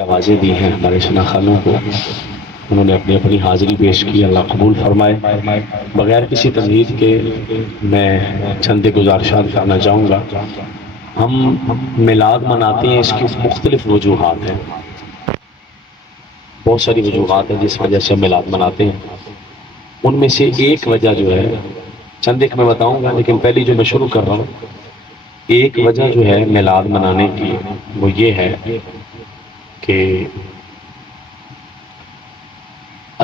آوازیں دی ہیں ہمارے شنا خانوں کو، انہوں نے اپنی اپنی حاضری پیش کی، اللہ قبول فرمائے۔ بغیر کسی تمہید کے میں چند گزارشات کرنا چاہوں گا۔ ہم میلاد مناتے ہیں، اس کی مختلف وجوہات ہیں، بہت ساری وجوہات ہیں جس وجہ سے ہم میلاد مناتے ہیں۔ ان میں سے ایک وجہ جو ہے، چند ایک میں بتاؤں گا لیکن پہلی جو میں شروع کر رہا ہوں، ایک وجہ جو ہے میلاد منانے کی وہ یہ ہے کہ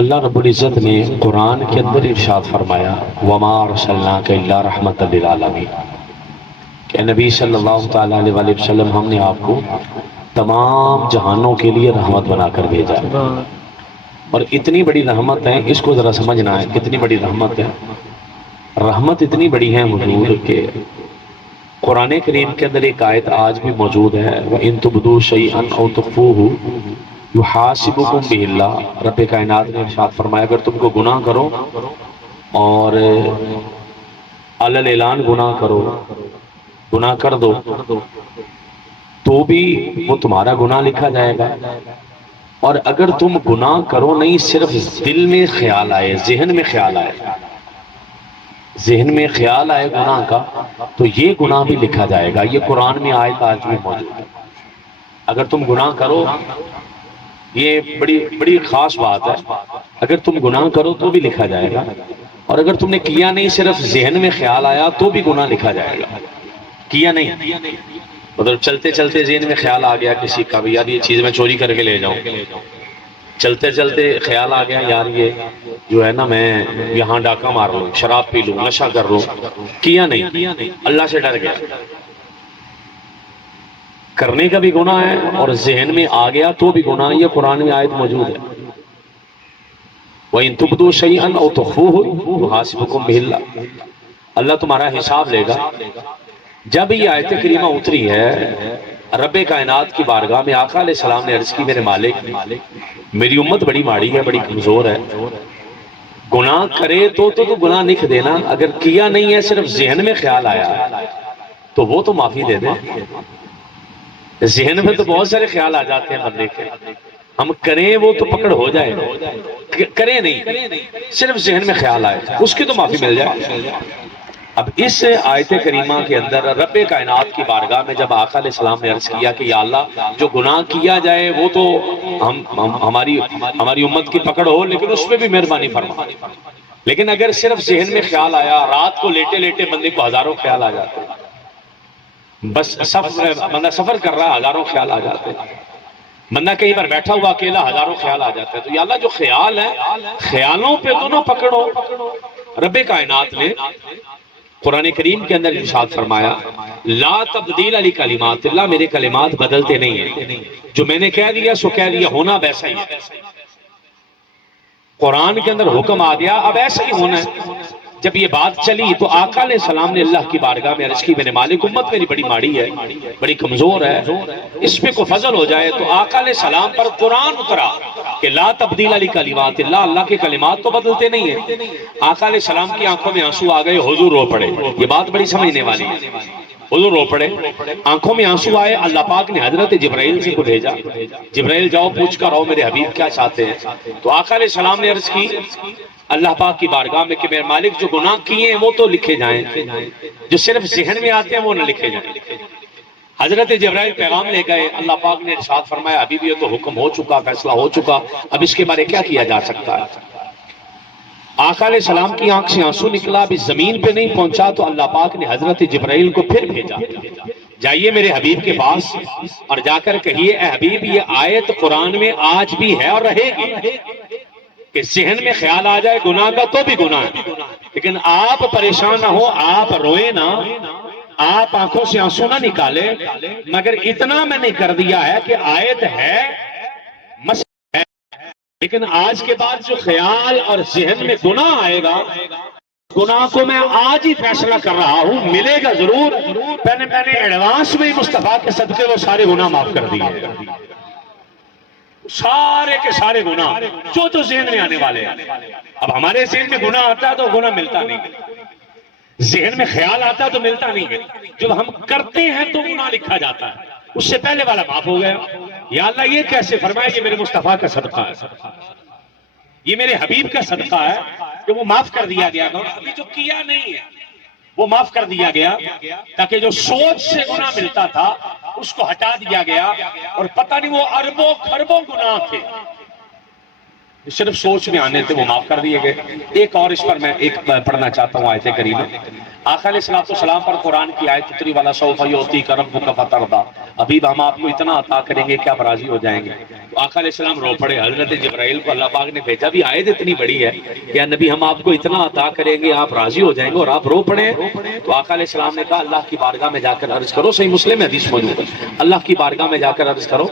اللہ رب العزت نے قرآن کے اندر ارشاد فرمایا وَمَا أَرْسَلْنَاكَ إِلَّا رَحْمَةً لِلْعَالَمِينَ کہ نبی صلی اللہ تعالیٰ علیہ وسلم ہم نے آپ کو تمام جہانوں کے لیے رحمت بنا کر بھیجا ہے۔ اور اتنی بڑی رحمت ہے، اس کو ذرا سمجھنا ہے، کتنی بڑی رحمت ہے۔ رحمت اتنی بڑی ہے حضور کہ قرآن کریم کے اندر ایک آیت آج بھی موجود ہے وَإِن تُبْدُوا شَيْئًا أَوْ تُخْفُوهُ یحاسبکم بہ اللہ، رب کائنات نے ارشاد فرمایا اگر تم کو گناہ کرو اور اعلان گناہ کرو، گناہ کر دو تو بھی وہ تمہارا گناہ لکھا جائے گا، اور اگر تم گناہ کرو نہیں، صرف دل میں خیال آئے، ذہن میں خیال آئے، ذہن میں خیال آئے گناہ کا، تو یہ گناہ بھی لکھا جائے گا۔ یہ قرآن میں آیت آج بھی موجود ہے۔ اگر تم گناہ کرو، یہ بڑی خاص بات ہے، اگر تم گناہ کرو تو بھی لکھا جائے گا، اور اگر تم نے کیا نہیں، صرف ذہن میں خیال آیا تو بھی گناہ لکھا جائے گا۔ کیا نہیں، مطلب چلتے چلتے ذہن میں خیال آ گیا کسی کا بھی یار یہ چیز میں چوری کر کے لے جاؤں، چلتے چلتے خیال آ گیا یار یہ جو ہے نا میں یہاں ڈاکہ مار لوں، شراب پی لوں، نشہ کر لوں، کیا نہیں، اللہ سے ڈر گیا، کرنے کا بھی گناہ ہے اور ذہن میں آ گیا تو بھی گناہ۔ یہ قرآن میں آیت موجود ہے وَإِن تُبْدُوا شَيْئًا أَوْ تُخْفُوهُ يُحَاسِبْكُم بِهِ اللَّهُ، اللہ تمہارا حساب لے گا۔ جب یہ آیت کریمہ اتری ہے، رب کائنات کی بارگاہ میں آقا علیہ السلام نے عرض کی میرے مالک میری امت بڑی ماڑی ہے، بڑی کمزور ہے، گناہ کرے تو گناہ لکھ دینا، اگر کیا نہیں ہے صرف ذہن میں خیال آیا تو وہ تو معافی دے دے۔ ذہن میں تو بہت سارے خیال آ جاتے ہیں بندے کے، ہم کریں وہ تو پکڑ ہو جائے، کریں نہیں، صرف ذہن میں خیال آئے اس کی تو معافی مل جائے۔ اب اس آیت کریمہ کے اندر رب کائنات کی بارگاہ میں جب آقا علیہ السلام نے عرض کیا کہ یا اللہ جو گناہ کیا جائے وہ تو ہماری امت کی پکڑ ہو، لیکن اس پہ بھی مہربانی فرما، لیکن اگر صرف ذہن میں خیال آیا، رات کو لیٹے لیٹے بندے کو ہزاروں خیال آ جاتے ہیں، بس بندہ سفر کر رہا ہزاروں خیال آ جاتے ہیں، بندہ کہیں پر بیٹھا ہوا اکیلا ہزاروں خیال آ جاتا ہے، تو یا اللہ جو خیال ہے خیالوں پہ تو نہ پکڑو۔ رب کائنات نے قرآن کریم کے اندر ارشاد فرمایا لا تبدیل لکلمات اللہ، میرے کلمات بدلتے نہیں ہیں، جو میں نے کہہ دیا سو کہہ دیا، ہونا ویسا ہی ہے۔ قرآن کے اندر حکم آ گیا اب ایسا ہی ہونا ہے۔ جب یہ بات چلی تو آقا علیہ السلام نے اللہ کی بارگاہ میں عرض کی میرے مالک امت میری بڑی ماڑی ہے، بڑی کمزور ہے، اس پہ کوئی فضل ہو جائے، تو آقا علیہ السلام پر قرآن اترا کہ لا تبدیل لکلمات اللہ، اللہ کے کلمات تو بدلتے نہیں ہیں۔ آقا علیہ السلام کی آنکھوں میں آنسو آ گئے، حضور رو پڑے۔ یہ بات بڑی سمجھنے والی ہے، حضور رو پڑے، آنکھوں میں آنسو آئے۔ اللہ پاک نے حضرت جبرائیل سے کو بھیجا، جبرائیل جاؤ پوچھ کر آؤ میرے حبیب کیا چاہتے ہیں۔ تو آقا علیہ السلام نے عرض کی اللہ پاک کی بارگاہ میں کہ میرے مالک جو گناہ کیے ہیں وہ تو لکھے جائیں، جو صرف ذہن میں آتے ہیں وہ نہ لکھے جائیں۔ حضرت جبرائیل پیغام لے گئے، اللہ پاک نے ارشاد فرمایا حبیب یہ تو حکم ہو چکا، فیصلہ ہو چکا، اب اس کے بارے کیا کیا جا سکتا ہے۔ آقا علیہ السلام کی آنکھ سے آنسو نکلا، اب اس زمین پہ نہیں پہنچا تو اللہ پاک نے حضرت جبرائیل کو پھر بھیجا، جائیے میرے حبیب کے پاس اور جا کر کہیے اے حبیب یہ آیت قرآن میں آج بھی ہے اور رہے گی کہ ذہن میں خیال آ جائے گناہ کا تو بھی گناہ ہے، لیکن آپ پریشان نہ ہو، آپ روئے نہ، آپ آنکھوں سے آنسو نہ نکالے، مگر اتنا میں نے کر دیا ہے کہ آیت ہے مسئلہ ہے، لیکن آج کے بعد جو خیال اور ذہن میں گناہ آئے گا، گناہ کو میں آج ہی فیصلہ کر رہا ہوں، ملے گا ضرور، میں نے ایڈوانس میں مصطفیٰ کے صدقے وہ سارے گناہ معاف کر دیے، سارے کے سارے گناہ جو ذہن میں آنے والے ہیں۔ اب ہمارے ذہن میں گناہ آتا ہے تو گناہ ملتا نہیں، ذہن میں خیال آتا ہے تو ملتا نہیں ہے، جب ہم کرتے ہیں تو گناہ لکھا جاتا ہے، اس سے پہلے والا معاف ہو گیا۔ یا اللہ یہ کیسے؟ فرمایا یہ میرے مصطفیٰ کا صدقہ ہے، یہ میرے حبیب کا صدقہ ہے کہ وہ معاف کر دیا گیا تھا، ابھی جو کیا نہیں ہے وہ معاف کر دیا گیا، تاکہ جو سوچ سے گناہ ملتا تھا اس کو ہٹا دیا گیا، اور پتہ نہیں وہ اربوں خربوں گناہ تھے صرف سوچ میں آنے تھے، وہ معاف کر دیے گئے۔ ایک اور اس پر میں ایک پڑھنا چاہتا ہوں آیت کریمہ۔ آقا علیہ السلام پر قرآن کی آیت اتری والا سوف یعطیک ربک فترضی، ابھی ہم آپ کو اتنا عطا کریں گے کہ آپ راضی ہو جائیں گے۔ تو آقا علیہ السلام رو پڑے، حضرت جبرائیل کو اللہ پاک نے بھیجا بھی، آیت اتنی بڑی ہے کہ نبی ہم آپ کو اتنا عطا کریں گے آپ راضی ہو جائیں گے، اور آپ رو پڑے۔ تو آقا علیہ السلام نے کہا اللہ کی بارگاہ میں جا کر عرض کرو، صحیح مسلم حدیث موجود ہے، اللہ کی بارگاہ میں جا کر عرض کرو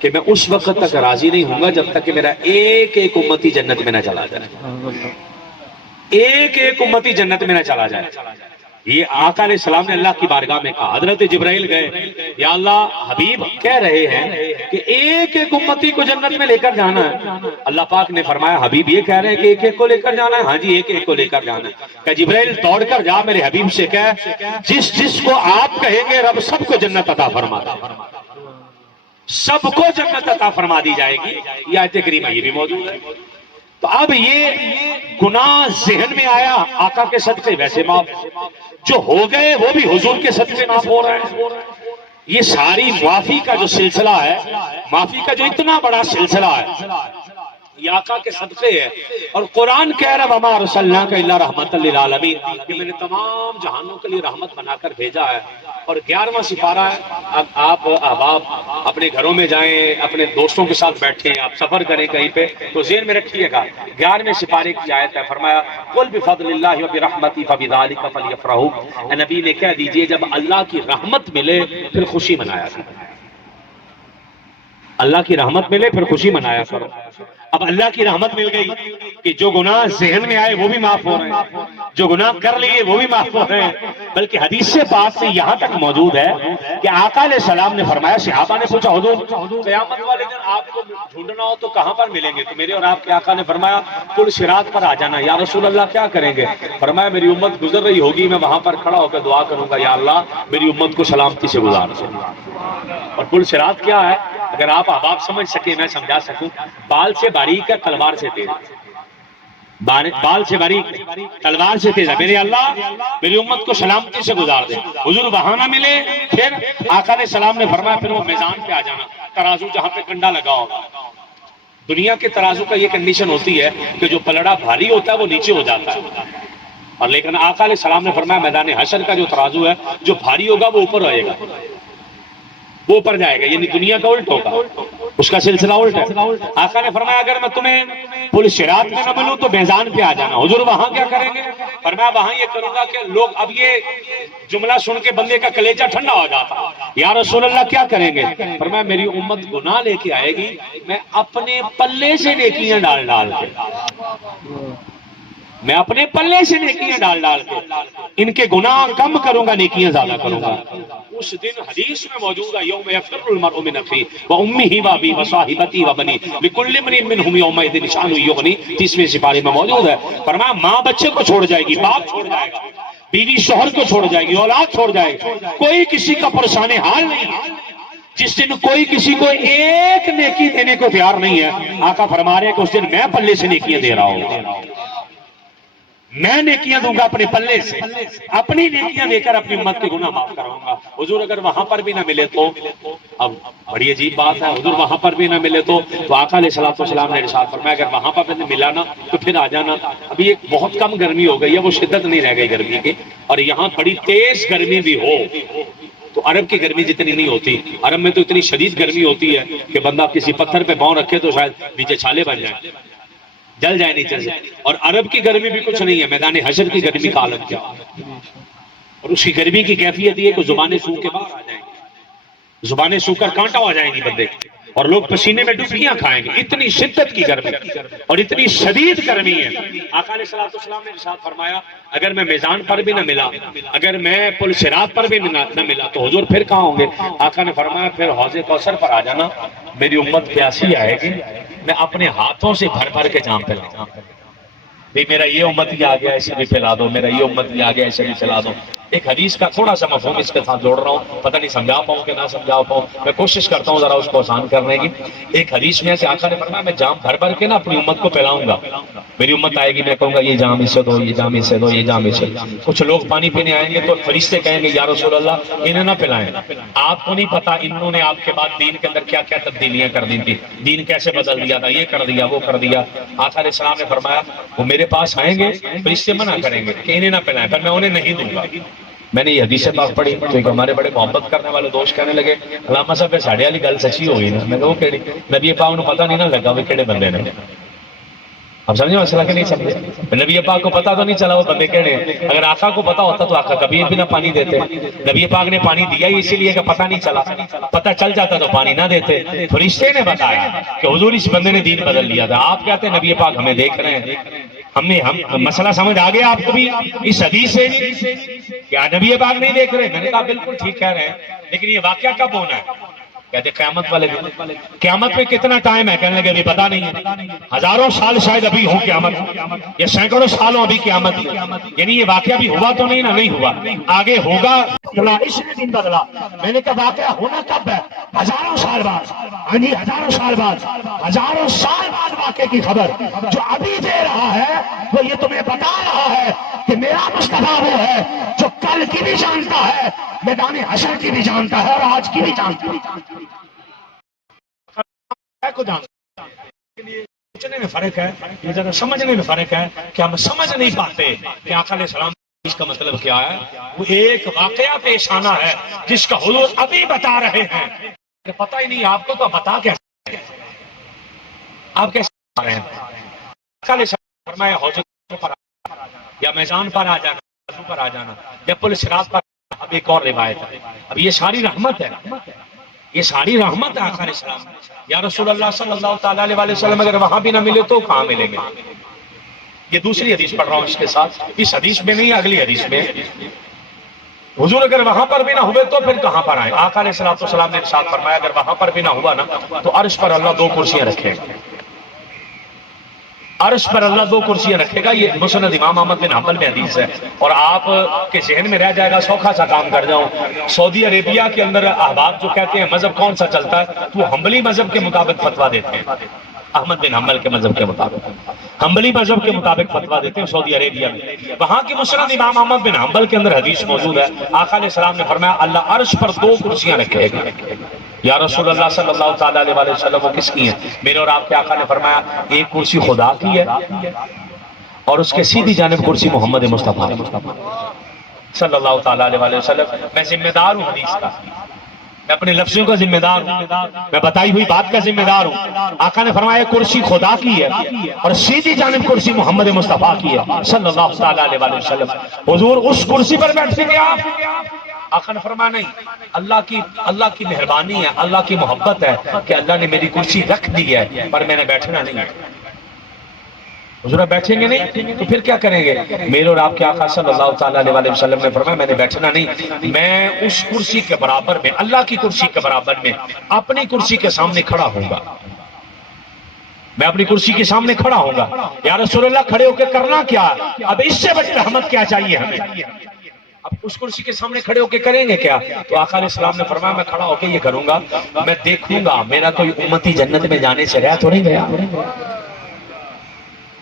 کہ میں اس وقت تک راضی نہیں ہوں گا جب تک کہ میرا ایک ایک امتی جنت میں نہ چلا جائے، ایک ایک امتی جنت میں نہ چلا جائے۔ یہ آقا علیہ السلام نے اللہ کی بارگاہ میں کہا۔ حضرت جبرائیل گئے، یا اللہ حبیب کہہ رہے ہیں کہ ایک ایک امتی کو جنت میں لے کر جانا ہے۔ اللہ پاک نے فرمایا حبیب یہ کہہ رہے ہیں کہ ایک ایک کو لے کر جانا ہے؟ ہاں جی ایک ایک کو لے کر جانا ہے۔ کہ جبرائیل دوڑ کر جا میرے حبیب سے کہہ جس جس کو آپ کہیں گے رب سب کو جنت عطا فرما دے، سب کو جنت عطا فرما دی جائے گی۔ یہ آیت کریمہ یہ بھی موجود ہے۔ تو اب یہ گناہ ذہن میں آیا، آقا کے صدقے ویسے معاف، جو ہو گئے وہ بھی حضور کے صدقے معاف ہو رہے ہیں۔ یہ ساری معافی کا جو سلسلہ ہے، معافی کا جو اتنا بڑا سلسلہ ہے، یہ آقا کے صدقے ہے۔ اور قرآن کہہ رہا وما ارسلناک الا رحمۃ للعالمین، کہ میں نے تمام جہانوں کے لیے رحمت بنا کر بھیجا ہے۔ اور 11واں سپارہ ہے۔ اب آپ احباب اپنے گھروں میں جائیں، اپنے دوستوں کے ساتھ بیٹھیں، آپ سفر کریں کہیں پہ تو ذہن میں رکھیے گا 11ویں سپارے کی آیت ہے، فرمایا قل بفضل اللہ وبرحمتہ فبذلک فلیفرحوا، اے نبی نے کہہ دیجئے جب اللہ کی رحمت ملے پھر خوشی منایا کرو، اللہ کی رحمت ملے پھر خوشی منایا کرو۔ اب اللہ کی رحمت مل گئی کہ جو گناہ ذہن میں آئے وہ بھی معاف ہو رہے ہیں، جو گناہ کر لیے وہ بھی معاف ہو رہے ہیں۔ بلکہ حدیث سے پاک سے یہاں تک موجود ہے کہ آقا علیہ السلام نے فرمایا، صحابہ نے پوچھا حضور قیامت والے دن آپ کو ڈھونڈنا ہو تو کہاں پر ملیں گے؟ تو میرے اور آپ کے آقا نے فرمایا پل صراط پر آ جانا۔ یا رسول اللہ کیا کریں گے؟ فرمایا میری امت گزر رہی ہوگی، میں وہاں پر کھڑا ہو کر دعا کروں گا یا اللہ میری امت کو سلامتی سے گزار دے۔ اور پل صراط کیا ہے؟ اگر آپ احباب سمجھ سکیں میں سمجھا سکوں، بال سے باریک ہے تلوار سے تیز، بال سے باریک تلوار سے تیز ہے۔ میرے اللہ میری امت کو سلامتی سے گزار دے۔ حضور وہاں نہ ملے، پھر آقا علیہ السلام نے فرمایا پھر وہ میزان پہ آ جانا، ترازو جہاں پہ کنڈا لگا ہوگا۔ دنیا کے ترازو کا یہ کنڈیشن ہوتی ہے کہ جو پلڑا بھاری ہوتا ہے وہ نیچے ہو جاتا ہے، اور لیکن آقا علیہ السلام نے فرمایا میدان حشر کا جو ترازو ہے جو بھاری ہوگا وہ اوپر آئے گا، وہ اوپر جائے گا، یعنی دنیا کا الٹ ہوگا، اس کا سلسلہ الٹ ہے۔ آقا نے فرمایا اگر میں تمہیں پل صراط میں نہ ملوں تو میزان پہ آ جانا۔ حضور وہاں کیا کریں گے؟ فرمایا وہاں یہ کروں گا کہ لوگ، اب یہ جملہ سن کے بندے کا کلیجہ ٹھنڈا ہو جاتا، یا رسول اللہ کیا کریں گے؟ فرمایا میری امت گناہ لے کے آئے گی، میں اپنے پلے سے نیکیاں ڈال ڈال کے، میں اپنے پلے سے نیکیاں ڈال ڈال کے ان کے گناہ کم کروں گا، نیکیاں زیادہ کروں گا۔ اس دن حدیث میں موجود ہے یوم یفر المرء من اخیہ وامہ وابیہ وصاحبتہ وبنیہ لکل امرئ منہم یومئذ شأن یغنیہ، 30ویں سپارے میں موجود ہے۔ فرمایا ماں بچے کو چھوڑ جائے گی، باپ چھوڑ جائے گا، بیوی شوہر کو چھوڑ جائے گی، اولاد چھوڑ جائے گی، کوئی کسی کا پریشان حال نہیں۔ جس دن کوئی کسی کو ایک نیکی دینے کو تیار نہیں ہے، آقا فرما رہے ہیں کہ اس دن میں پلے سے نیکیاں دے رہا ہوں، میں نیکیاں دوں گا اپنے پلے سے، اپنی نیکیاں دے کر اپنی امت کے گناہ معاف کراؤں گا۔ حضور اگر وہاں پر بھی نہ ملے تو، اب بڑی عجیب بات ہے، حضور وہاں پر بھی نہ ملے تو آقا علیہ السلام نے ارشاد فرمایا اگر وہاں پر بھی ملا نا تو پھر آ جانا۔ ابھی ایک بہت کم گرمی ہو گئی ہے، وہ شدت نہیں رہ گئی گرمی کی، اور یہاں بڑی تیز گرمی بھی ہو تو عرب کی گرمی جتنی نہیں ہوتی، عرب میں تو اتنی شدید گرمی ہوتی ہے کہ بندہ کسی پتھر پہ پاؤں رکھے تو شاید نیچے چھالے بن جائیں، جل جائے نیچے سے۔ اور عرب کی گرمی بھی کچھ نہیں ہے، میدان حشر کی گرمی کا عالم کیا، اور اس کی گرمی کی کیفیت یہ کہ زبانیں سوکھ کے باہر آ جائیں گی، زبانیں سوکھ کر کانٹا ہو جائیں گی بندے کی، اور لوگ پسینے میں ڈبکیاں کھائیں گے، اتنی شدت کی گرمی اور اتنی شدید گرمی ہے۔ آقا علیہ السلام نے ارشاد فرمایا اگر میں میزان پر بھی نہ ملا، اگر میں پل صراط پر بھی نہ ملا تو حضور پھر کہاں ہوں گے؟ آقا نے فرمایا پھر حوض کوثر پر آ جانا، میری امت پیاسی آئے گی، میں اپنے ہاتھوں سے بھر بھر کے جام پلاؤں، میرا یہ امت یہ آ گیا اسے بھی پلا دو، میرا یہ امت یہ آ گیا اسے بھی پلا دو۔ ایک حدیث کا تھوڑا سا مفہوم اس کے ساتھ جوڑ رہا ہوں، پتہ نہیں سمجھا پاؤں کہ نہ سمجھا پاؤں، میں کوشش کرتا ہوں ذرا اس کو آسان کرنے کی۔ ایک حدیث میں سے آقا نے فرمایا میں جام بھر بھر کے نا اپنی امت کو پلاؤں گا، میری امت آئے گی میں کہوں گا یہ جام اسے دو، یہ جام اسے دو، یہ جام اسے دو۔ کچھ لوگ پانی پینے آئیں گے تو فرشتے کہیں گے یا رسول اللہ انہیں نہ پلائیں، آپ کو نہیں پتا انہوں نے آپ کے بعد دین کے اندر کیا کیا تبدیلیاں کر دی تھی، دین کیسے بدل دیا تھا، یہ کر دیا وہ کر دیا۔ آقا علیہ السلام نے فرمایا وہ میرے پاس آئیں گے فرشتے منع کریں گے کہ انہیں نہ پلائیں، پر میں انہیں نہیں دوں گا۔ میں نے یہ حدیث پاک پڑھی تو ایک ہمارے بڑے محبت کرنے والے دوست کہنے لگے علامہ صاحب پہ ساڑھے والی گل سچی ہوئی نا، میں کہا وہ کہڑی؟ نبی پاک کو پتہ نہیں نہ لگا وہ کہڑے بندے نے، اب سمجھے مسئلہ کہ نہیں سمجھے؟ نبی پاک کو پتا تو نہیں چلا وہ بندے کہنے، اگر آقا کو پتا ہوتا تو آقا کبھی بھی نہ پانی دیتے، نبی پاک نے پانی دیا ہی اسی لیے کہ پتہ نہیں چلا، پتہ چل جاتا تو پانی نہ دیتے۔ فرشتے نے بتایا کہ حضور اس بندے نے دین بدل لیا تھا، آپ کہتے ہیں نبی پاک ہمیں دیکھ رہے ہیں، ہم مسئلہ سمجھ آ گیا آپ کو بھی اس حدیث سے کیا نبی پاک نہیں دیکھ رہے؟ میں نے کہا بالکل ٹھیک کہہ رہے ہیں، لیکن یہ واقعہ کب ہونا ہے؟ کہتے قیامت والے دن۔ قیامت میں کتنا ٹائم ہے؟ کہنے لگے ابھی پتا نہیں ہے، ہزاروں سال شاید ابھی ہو قیامت، یا سینکڑوں سالوں ابھی قیامت، یعنی یہ واقعہ بھی ہوا تو نہیں، نہ نہیں ہوا، آگے ہوگا۔ اس نے دن بدلا، میں نے کہا واقعہ ہونا کب ہے؟ ہزاروں سال بعد، یعنی ہزاروں سال بعد، ہزاروں سال بعد واقعے کی خبر جو ابھی دے رہا ہے وہ یہ تمہیں بتا رہا ہے کہ میرا مصطفیٰ وہ ہے جو کل کی بھی جانتا ہے، میدان حشر کی بھی جانتا ہے اور آج کی بھی جانتا ہے۔ کو جانتا ہے، سوچنے میں فرق ہے، یہ ذرا سمجھنے میں فرق ہے کہ ہم سمجھ نہیں پاتے کہ آقا علیہ السلام اس کا مطلب کیا ہے۔ وہ ایک واقعہ پیش آنا ہے جس کا حضور ابھی بتا رہے ہیں، پتہ ہی نہیں آپ کو تو بتا کیسے، آپ کیسے بتا رہے ہیں؟ آقا علیہ السلام فرمایا حوض پر یا میدان پر آ جانا، پر آ جانا، یا پل صراط پر۔ اب ایک اور روایت ہے، اب یہ ساری رحمت ہے، یہ ساری رحمت ہے آقا علیہ السلام۔ یا رسول اللہ صلی اللہ تعالیٰ علیہ وسلم اگر وہاں بھی نہ ملے تو کہاں ملیں گے؟ یہ دوسری حدیث پڑھ رہا ہوں اس کے ساتھ، اس حدیث میں نہیں اگلی حدیث میں۔ حضور اگر وہاں پر بھی نہ ہوئے تو پھر کہاں پر آئیں؟ آقا علیہ السلام نے ارشاد فرمایا اگر وہاں پر بھی نہ ہوا نا تو عرش پر اللہ دو کرسیاں رکھے گا، عرش پر اللہ دو کرسیاں رکھے گا۔ یہ مسند امام احمد بن حنبل میں حدیث ہے، اور آپ کے ذہن میں رہ جائے گا، سوکھا سا کام کر جاؤں۔ سعودی عربیہ کے اندر احباب جو کہتے ہیں مذہب کون سا چلتا ہے، تو وہ حنبلی مذہب کے مطابق فتویٰ دیتے ہیں، احمد بن حنبل کے مذہب کے مطابق، حنبلی مذہب کے مطابق فتویٰ دیتے ہیں سعودی عربیہ میں۔ وہاں کی مسند امام احمد بن حنبل کے اندر حدیث موجود ہے، آقا علیہ السلام نے فرمایا اللہ عرش پر دو کرسیاں رکھے گا۔ یا رسول اللہ صلی اللہ تعالیٰ علیہ وسلم وہ کس کی ہیں؟ میرے اور آپ کے آقا نے فرمایا ایک کرسی خدا کی ہے اور اس کے سیدھی جانب کرسی محمد مصطفیٰ صلی اللہ تعالیٰ علیہ وسلم۔ میں ذمہ دار ہوں حدیث کا، میں اپنے لفظوں کا ذمہ دار ہوں، میں بتائی ہوئی بات کا ذمہ دار ہوں۔ آقا نے فرمایا کرسی خدا کی ہے اور سیدھی جانب کرسی محمد مصطفیٰ کی ہے صلی اللہ تعالیٰ علیہ وسلم۔ حضور اس کرسی پر بیٹھیں گے آپ؟ آقا نے فرمایا نہیں، اللہ کی مہربانی ہے، اللہ کی محبت ہے کہ اللہ نے میری کرسی رکھ دی ہے پر میں نے بیٹھنا نہیں ہے۔ حضور بیٹھیں گے نہیں تو پھر کیا کریں گے؟ میرے اور آپ کے آقا صلی اللہ تعالیٰ علیہ وسلم نے فرمایا میں نے بیٹھنا نہیں، میں اس کرسی کے برابر میں، اللہ کی کرسی کے برابر میں اپنی کرسی کے سامنے کھڑا ہوں گا، میں اپنی کرسی کے سامنے کھڑا ہوں گا۔ یا رسول اللہ کھڑے ہو کے کرنا کیا؟ اب اس سے بڑی رحمت کیا چاہیے ہمیں؟ اب اس کرسی کے سامنے کھڑے ہو کے کریں گے کیا؟ تو آقا علیہ السلام نے فرمایا میں کھڑا ہو کے یہ کروں گا، میں دیکھوں گا میرا کوئی امتی جنت میں جانے سے رہ تو نہیں گیا،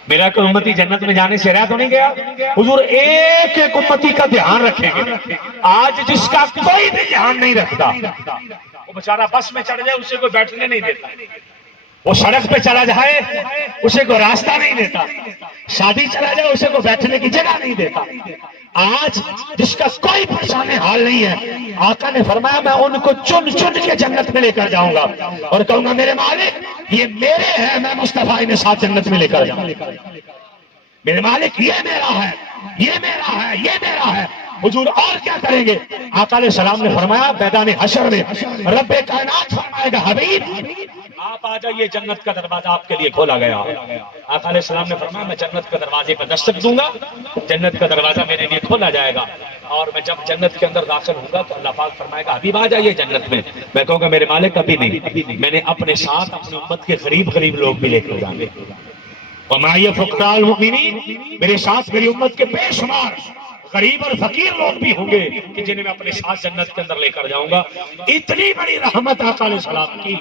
میرا کوئی امتی جنت میں جانے سے رہ تو نہیں گیا۔ حضور ایک ایک امتی کا دھیان رکھیں گے۔ آج جس کا کوئی بھی دھیان نہیں رکھتا وہ بیچارہ بس میں چڑھ جائے اسے کوئی بیٹھنے نہیں دیتا، وہ سڑک پہ چلا جائے اسے کوئی راستہ نہیں دیتا، شادی چلا جائے اسے کوئی بیٹھنے کی جگہ نہیں دیتا۔ آج جس کا کوئی پریشان حال نہیں ہے، آقا نے فرمایا میں ان کو چن چن کے جنت میں لے کر جاؤں گا اور کہوں گا میرے مالک یہ میرے ہیں، میں مصطفیٰ انہیں ساتھ جنت میں لے کر جاؤں گا، میرے مالک یہ میرا ہے، یہ میرا ہے، یہ میرا ہے۔ حضور اور کیا کریں گے؟ آقا علیہ السلام نے فرمایا میدان حشر میں رب کائنات فرمائے گا حبیب آپ آ جائیے، جنت کا دروازہ آپ کے لیے کھولا گیا۔ آقا علیہ السلام نے فرمایا میں جنت کے دروازے پر دستک دوں گا، جنت کا دروازہ میرے لیے کھولا جائے گا، اور میں جب جنت کے اندر داخل ہوں گا تو اللہ پاک فرمائے گا حبیب آ جائیے جنت میں۔ میں کہوں گا میرے مالک ابھی نہیں، میں نے اپنے ساتھ اپنی امت کے قریب لوگ بھی لے کر جائیں گے۔ وَمَعِيَ فُقْرَاءُ الْمُؤْمِنِينَ، میرے ساتھ میری امت کے بے شمار غریب اور فقیر لوگ بھی ہوں گے کہ جنہیں میں اپنے ساتھ جنت کے اندر لے کر جاؤں گا. اتنی بڑی رحمت آقا علیہ السلام کی.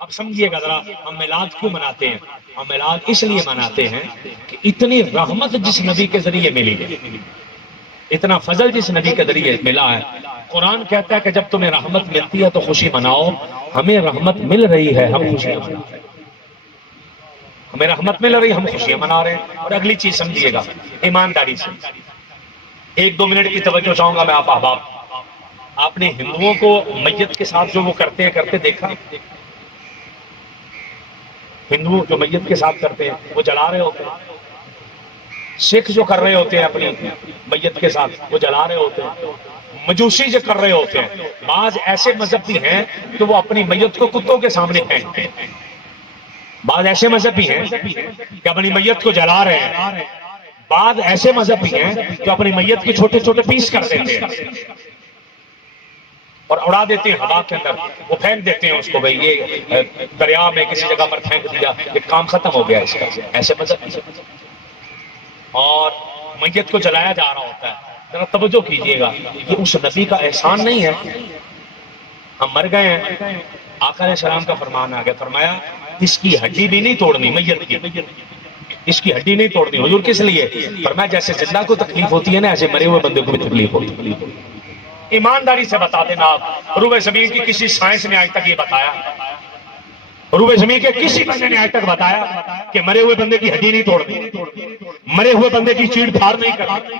اب سمجھیے گا ذرا ہم میلاد کیوں مناتے ہیں؟ ہم میلاد اس لیے مناتے ہیں کہ اتنی رحمت جس نبی کے ذریعے ملی ہے، اتنا فضل جس نبی کے ذریعے ملا ہے. قرآن کہتا ہے کہ جب تمہیں رحمت ملتی ہے تو خوشی مناؤ. ہمیں رحمت مل رہی ہے، ہم خوشیاں منا رہے ہیں. ہمیں رحمت مل رہی ہے، ہم خوشیاں منا رہے ہیں. اور اگلی چیز سمجھیے گا ایمانداری سے، 1-2 منٹ کی توجہ چاہوں گا میں آپ احباب. آپ نے ہندوؤں کو میت کے ساتھ جو وہ کرتے دیکھا؟ ہندو جو میت کے ساتھ کرتے ہیں وہ جلا رہے ہوتے ہیں. سکھ جو کر رہے ہوتے ہیں اپنی میت کے ساتھ وہ جلا رہے ہوتے ہیں. مجوسی جو کر رہے ہوتے ہیں. بعض ایسے مذہب بھی ہیں کہ وہ اپنی میت کو کتوں کے سامنے پھینکتے ہیں. بعض ایسے مذہب بھی ہیں کہ اپنی میت کو جلا رہے ہیں. بعض ایسے مذہب بھی ہیں جو اپنی میت کے چھوٹے چھوٹے پیس کر دیتے ہیں اور اڑا دیتے ہیں ہوا کے اندر. وہ پھینک دیتے ہیں اس کو، بھئی یہ دریا میں کسی جگہ پر پھینک دیا، یہ کام ختم ہو گیا اس کا. ایسے مذہب اور میت کو جلایا جا رہا ہوتا ہے. ذرا توجہ کیجئے گا، یہ اس نبی کا احسان نہیں ہے. ہم مر گئے ہیں، آقا علیہ السلام کا فرمان آ گیا، فرمایا اس کی ہڈی بھی نہیں توڑنی، میت کی اس کی ہڈی نہیں توڑنی. حضور کس لیے؟ فرمایا جیسے زندہ کو تکلیف ہوتی ہے نا، ایسے مرے ہوئے بندے کو بھی تکلیف ہوتی ہے. ایمانداری سے بتا دینا آپ، روح زمین کی کسی سائنس نے آج تک یہ بتایا؟ روح زمین کے کسی بندے نے آج تک بتایا کہ مرے ہوئے بندے کی ہڈی نہیں توڑنی، مرے ہوئے بندے کی چیڑ پھاڑ نہیں کرنی؟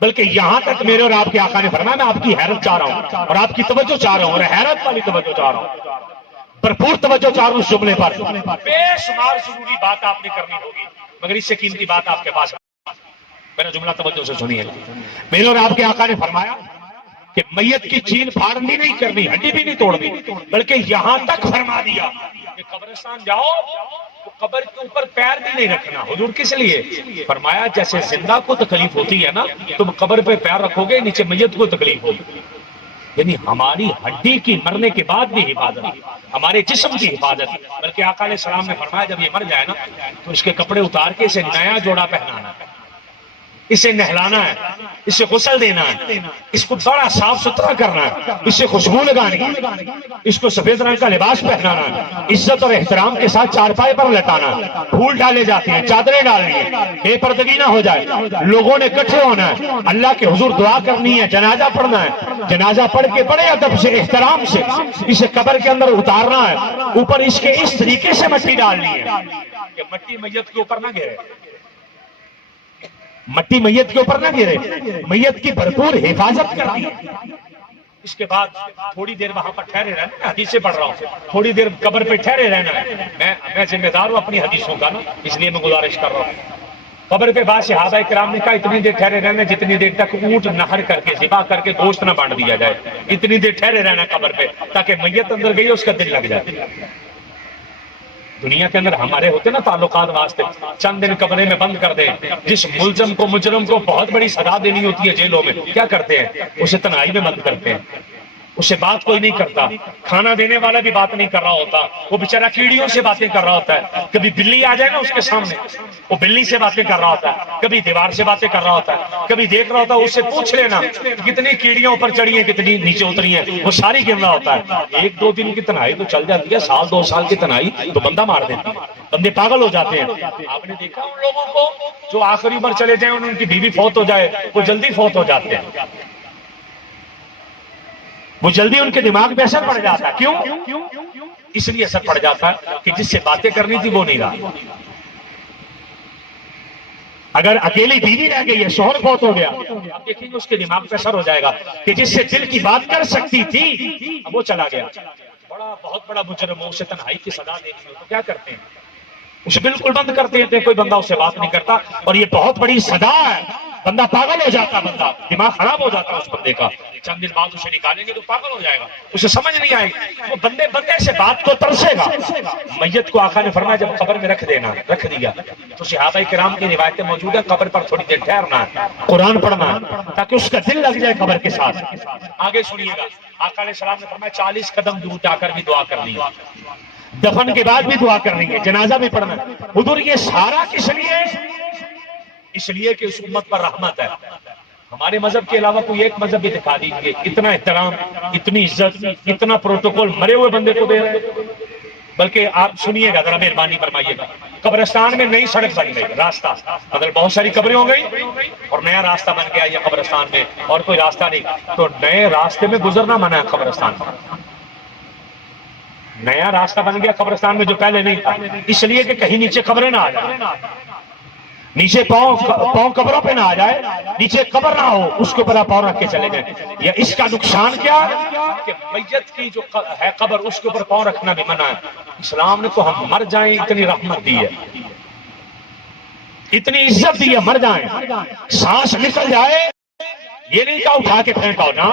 بلکہ یہاں تک میرے اور آپ کے آقا نے فرمایا میں آپ کی حیرت چاہ رہا ہوں اور آپ کی توجہ چاہ رہا ہوں، اور حیرت والی توجہ چاہ رہا ہوں، بھرپور توجہ چاہ رہا ہوں اس جملے پر. بے شمار ضروری بات آپ نے کرنی ہوگی مگر اس سے قیمتی بات آپ کے پاس. میرا جملہ توجہ سے سنیے. میرے اور آپ کے آقا نے فرمایا کہ میت کی چین پھاڑنی نہیں کرنی، ہڈی بھی نہیں توڑنی، بلکہ یہاں تک فرما دیا کہ قبرستان جاؤ تو قبر کے اوپر پیر بھی نہیں رکھنا. حضور کس لیے؟ فرمایا جیسے زندہ کو تکلیف ہوتی ہے نا، تم قبر پہ پیر رکھو گے نیچے میت کو تکلیف ہوگی. یعنی ہماری ہڈی کی مرنے کے بعد بھی حفاظت، ہمارے جسم کی حفاظت. بلکہ آقا علیہ السلام نے فرمایا جب یہ مر جائے نا تو اس کے کپڑے اتار کے اسے نیا جوڑا پہنانا ہے، اسے نہلانا ہے، اسے غسل دینا ہے، اس کو بڑا صاف ستھرا کرنا ہے، اسے خوشبو لگانی ہے، اس کو سفید رنگ کا لباس پہنانا ہے، عزت اور احترام کے ساتھ چارپائے پر لٹانا ہے. پھول ڈالے جاتے ہیں، چادریں ڈالنی ہیں، بے پردگی نہ ہو جائے، لوگوں نے اکٹھے ہونا ہے، اللہ کے حضور دعا کرنی ہے، جنازہ پڑھنا ہے، جنازہ پڑھ کے بڑے ادب سے احترام سے اسے قبر کے اندر اتارنا ہے. اوپر اس کے اس طریقے سے مٹی ڈالنی ہے کہ مٹی میت کے اوپر نہ گرے، مٹی میت کے اوپر نہ گرے، میت کی بھرپور حفاظت کرنی ہے. اس کے بعد تھوڑی دیر وہاں پر ٹھہرے رہنا، حدیثیں پڑھ رہا ہوں، تھوڑی دیر قبر پہ ٹھہرے رہنا ہے. میں ذمہ دار ہوں اپنی حدیثوں کا نا، اس لیے میں گزارش کر رہا ہوں. قبر پہ بعض صحابہ کرام نے کہا اتنی دیر ٹھہرے رہنا جتنی دیر تک اونٹ نہر کر کے ذبح کر کے گوشت نہ بانٹ دیا جائے. اتنی دیر ٹھہرے رہنا قبر پہ تاکہ میت اندر گئی اس کا دل لگ جائے. دنیا کے اندر ہمارے ہوتے نا تعلقات واسطے، چند دن کمرے میں بند کر دیں. جس ملزم کو مجرم کو بہت بڑی سزا دینی ہوتی ہے جیلوں میں، کیا کرتے ہیں؟ اسے تنہائی میں بند کرتے ہیں، اس سے بات کوئی نہیں کرتا. کھانا دینے والا بھی بات نہیں کر رہا ہوتا، وہ بیچارہ کیڑیوں سے باتیں کر رہا ہوتا ہے. کبھی بلی آ جائے نا اس کے سامنے، وہ بلی سے باتیں کر رہا ہوتا ہے، کبھی دیوار سے باتیں کر رہا ہوتا ہے، کبھی دیکھ رہا ہوتا ہے اس سے پوچھ لینا کتنی کیڑیاں اوپر چڑھی ہیں کتنی نیچے اتری ہیں، وہ ساری گر رہا ہوتا ہے. 1-2 دن کی تنہائی تو چل جاتی ہے، 1-2 سال کی تنہائی تو بندہ مار دیتی ہے، بندے پاگل ہو جاتے ہیں. آپ نے دیکھا ان لوگوں کو جو آخری عمر چلے جائیں ان کی بیوی فوت ہو جائے، وہ جلدی فوت ہو جاتے ہیں، وہ جلدی ان کے دماغ پہ اثر پڑ جاتا ہے. کیوں؟ اس لیے اثر پڑ جاتا ہے کہ جس سے باتیں کرنی تھی وہ نہیں رہا. اگر اکیلی بیوی رہ گئی ہے، شوہر فوت ہو گیا، آپ دیکھیں گے اس کے دماغ پہ اثر ہو جائے گا کہ جس سے دل کی بات کر سکتی تھی اب وہ چلا گیا. بہت بڑا مجرم ہو، اسے تنہائی کی سزا دینی ہو تو کیا کرتے ہیں؟ اسے بالکل بند کر دیتے ہیں، کوئی بندہ اسے بات نہیں کرتا. اور یہ بہت بڑی سزا ہے، بندہ پاگل ہو جاتا، بندہ دماغ خراب ہو جاتا اس بندے کا. چند دن بعد اسے نکالیں گے تو پاگل ہو جائے گا، اسے سمجھ نہیں آئے گی، وہ بندے سے بات کو ترسے گا. میت کو آقا نے فرمایا جب قبر میں رکھ دینا، رکھ دیا تو صحابہ کرام کی روایتیں موجود ہیں، قبر پر تھوڑی دیر ٹھہرنا ہے، قرآن پڑھنا ہے تاکہ اس کا دل لگ جائے قبر کے ساتھ. آگے سنیے گا، آقا علیہ السلام نے فرمایا 40 قدم دور جا کر بھی دعا کرنی ہے، دفن کے بعد بھی دعا کرنی ہے، جنازہ بھی پڑھنا ہے. حضور یہ سارا کس لیے؟ اس لیے کہ اس امت پر رحمت ہے. ہمارے مذہب کے علاوہ کوئی ایک مذہب بھی دکھا دیجیے اتنا احترام، اتنی عزت، اتنا پروٹوکول مرے ہوئے بندے کو دے رہے ہیں۔ بلکہ آپ سنیے گا ذرا، مہربانی فرمائیے گا، قبرستان میں نئی سڑک بن گئی، راستہ، مطلب بہت ساری قبریں ہو گئی اور نیا راستہ بن گیا یہ قبرستان میں، اور کوئی راستہ نہیں، تو نئے راستے میں گزرنا منع ہے قبرستان میں۔ نیا راستہ بن گیا قبرستان میں جو پہلے نہیں تھا، اس لیے کہ کہیں نیچے قبریں نہ آ جائیں، نیچے پاؤں قبروں پہ نہ آ جائے، نیچے قبر نہ ہو، اس کے اوپر آپ پاؤں رکھ کے چلے جائیں۔ یا اس کا نقصان کیا کہ میت کی جو ہے قبر، اس کے اوپر پاؤں رکھنا بھی منع ہے۔ اسلام نے تو ہم مر جائیں اتنی رحمت دی ہے، اتنی عزت دی ہے، مر جائیں سانس نکل جائے یہ نہیں کہا اٹھا کے پھینکاؤ نا،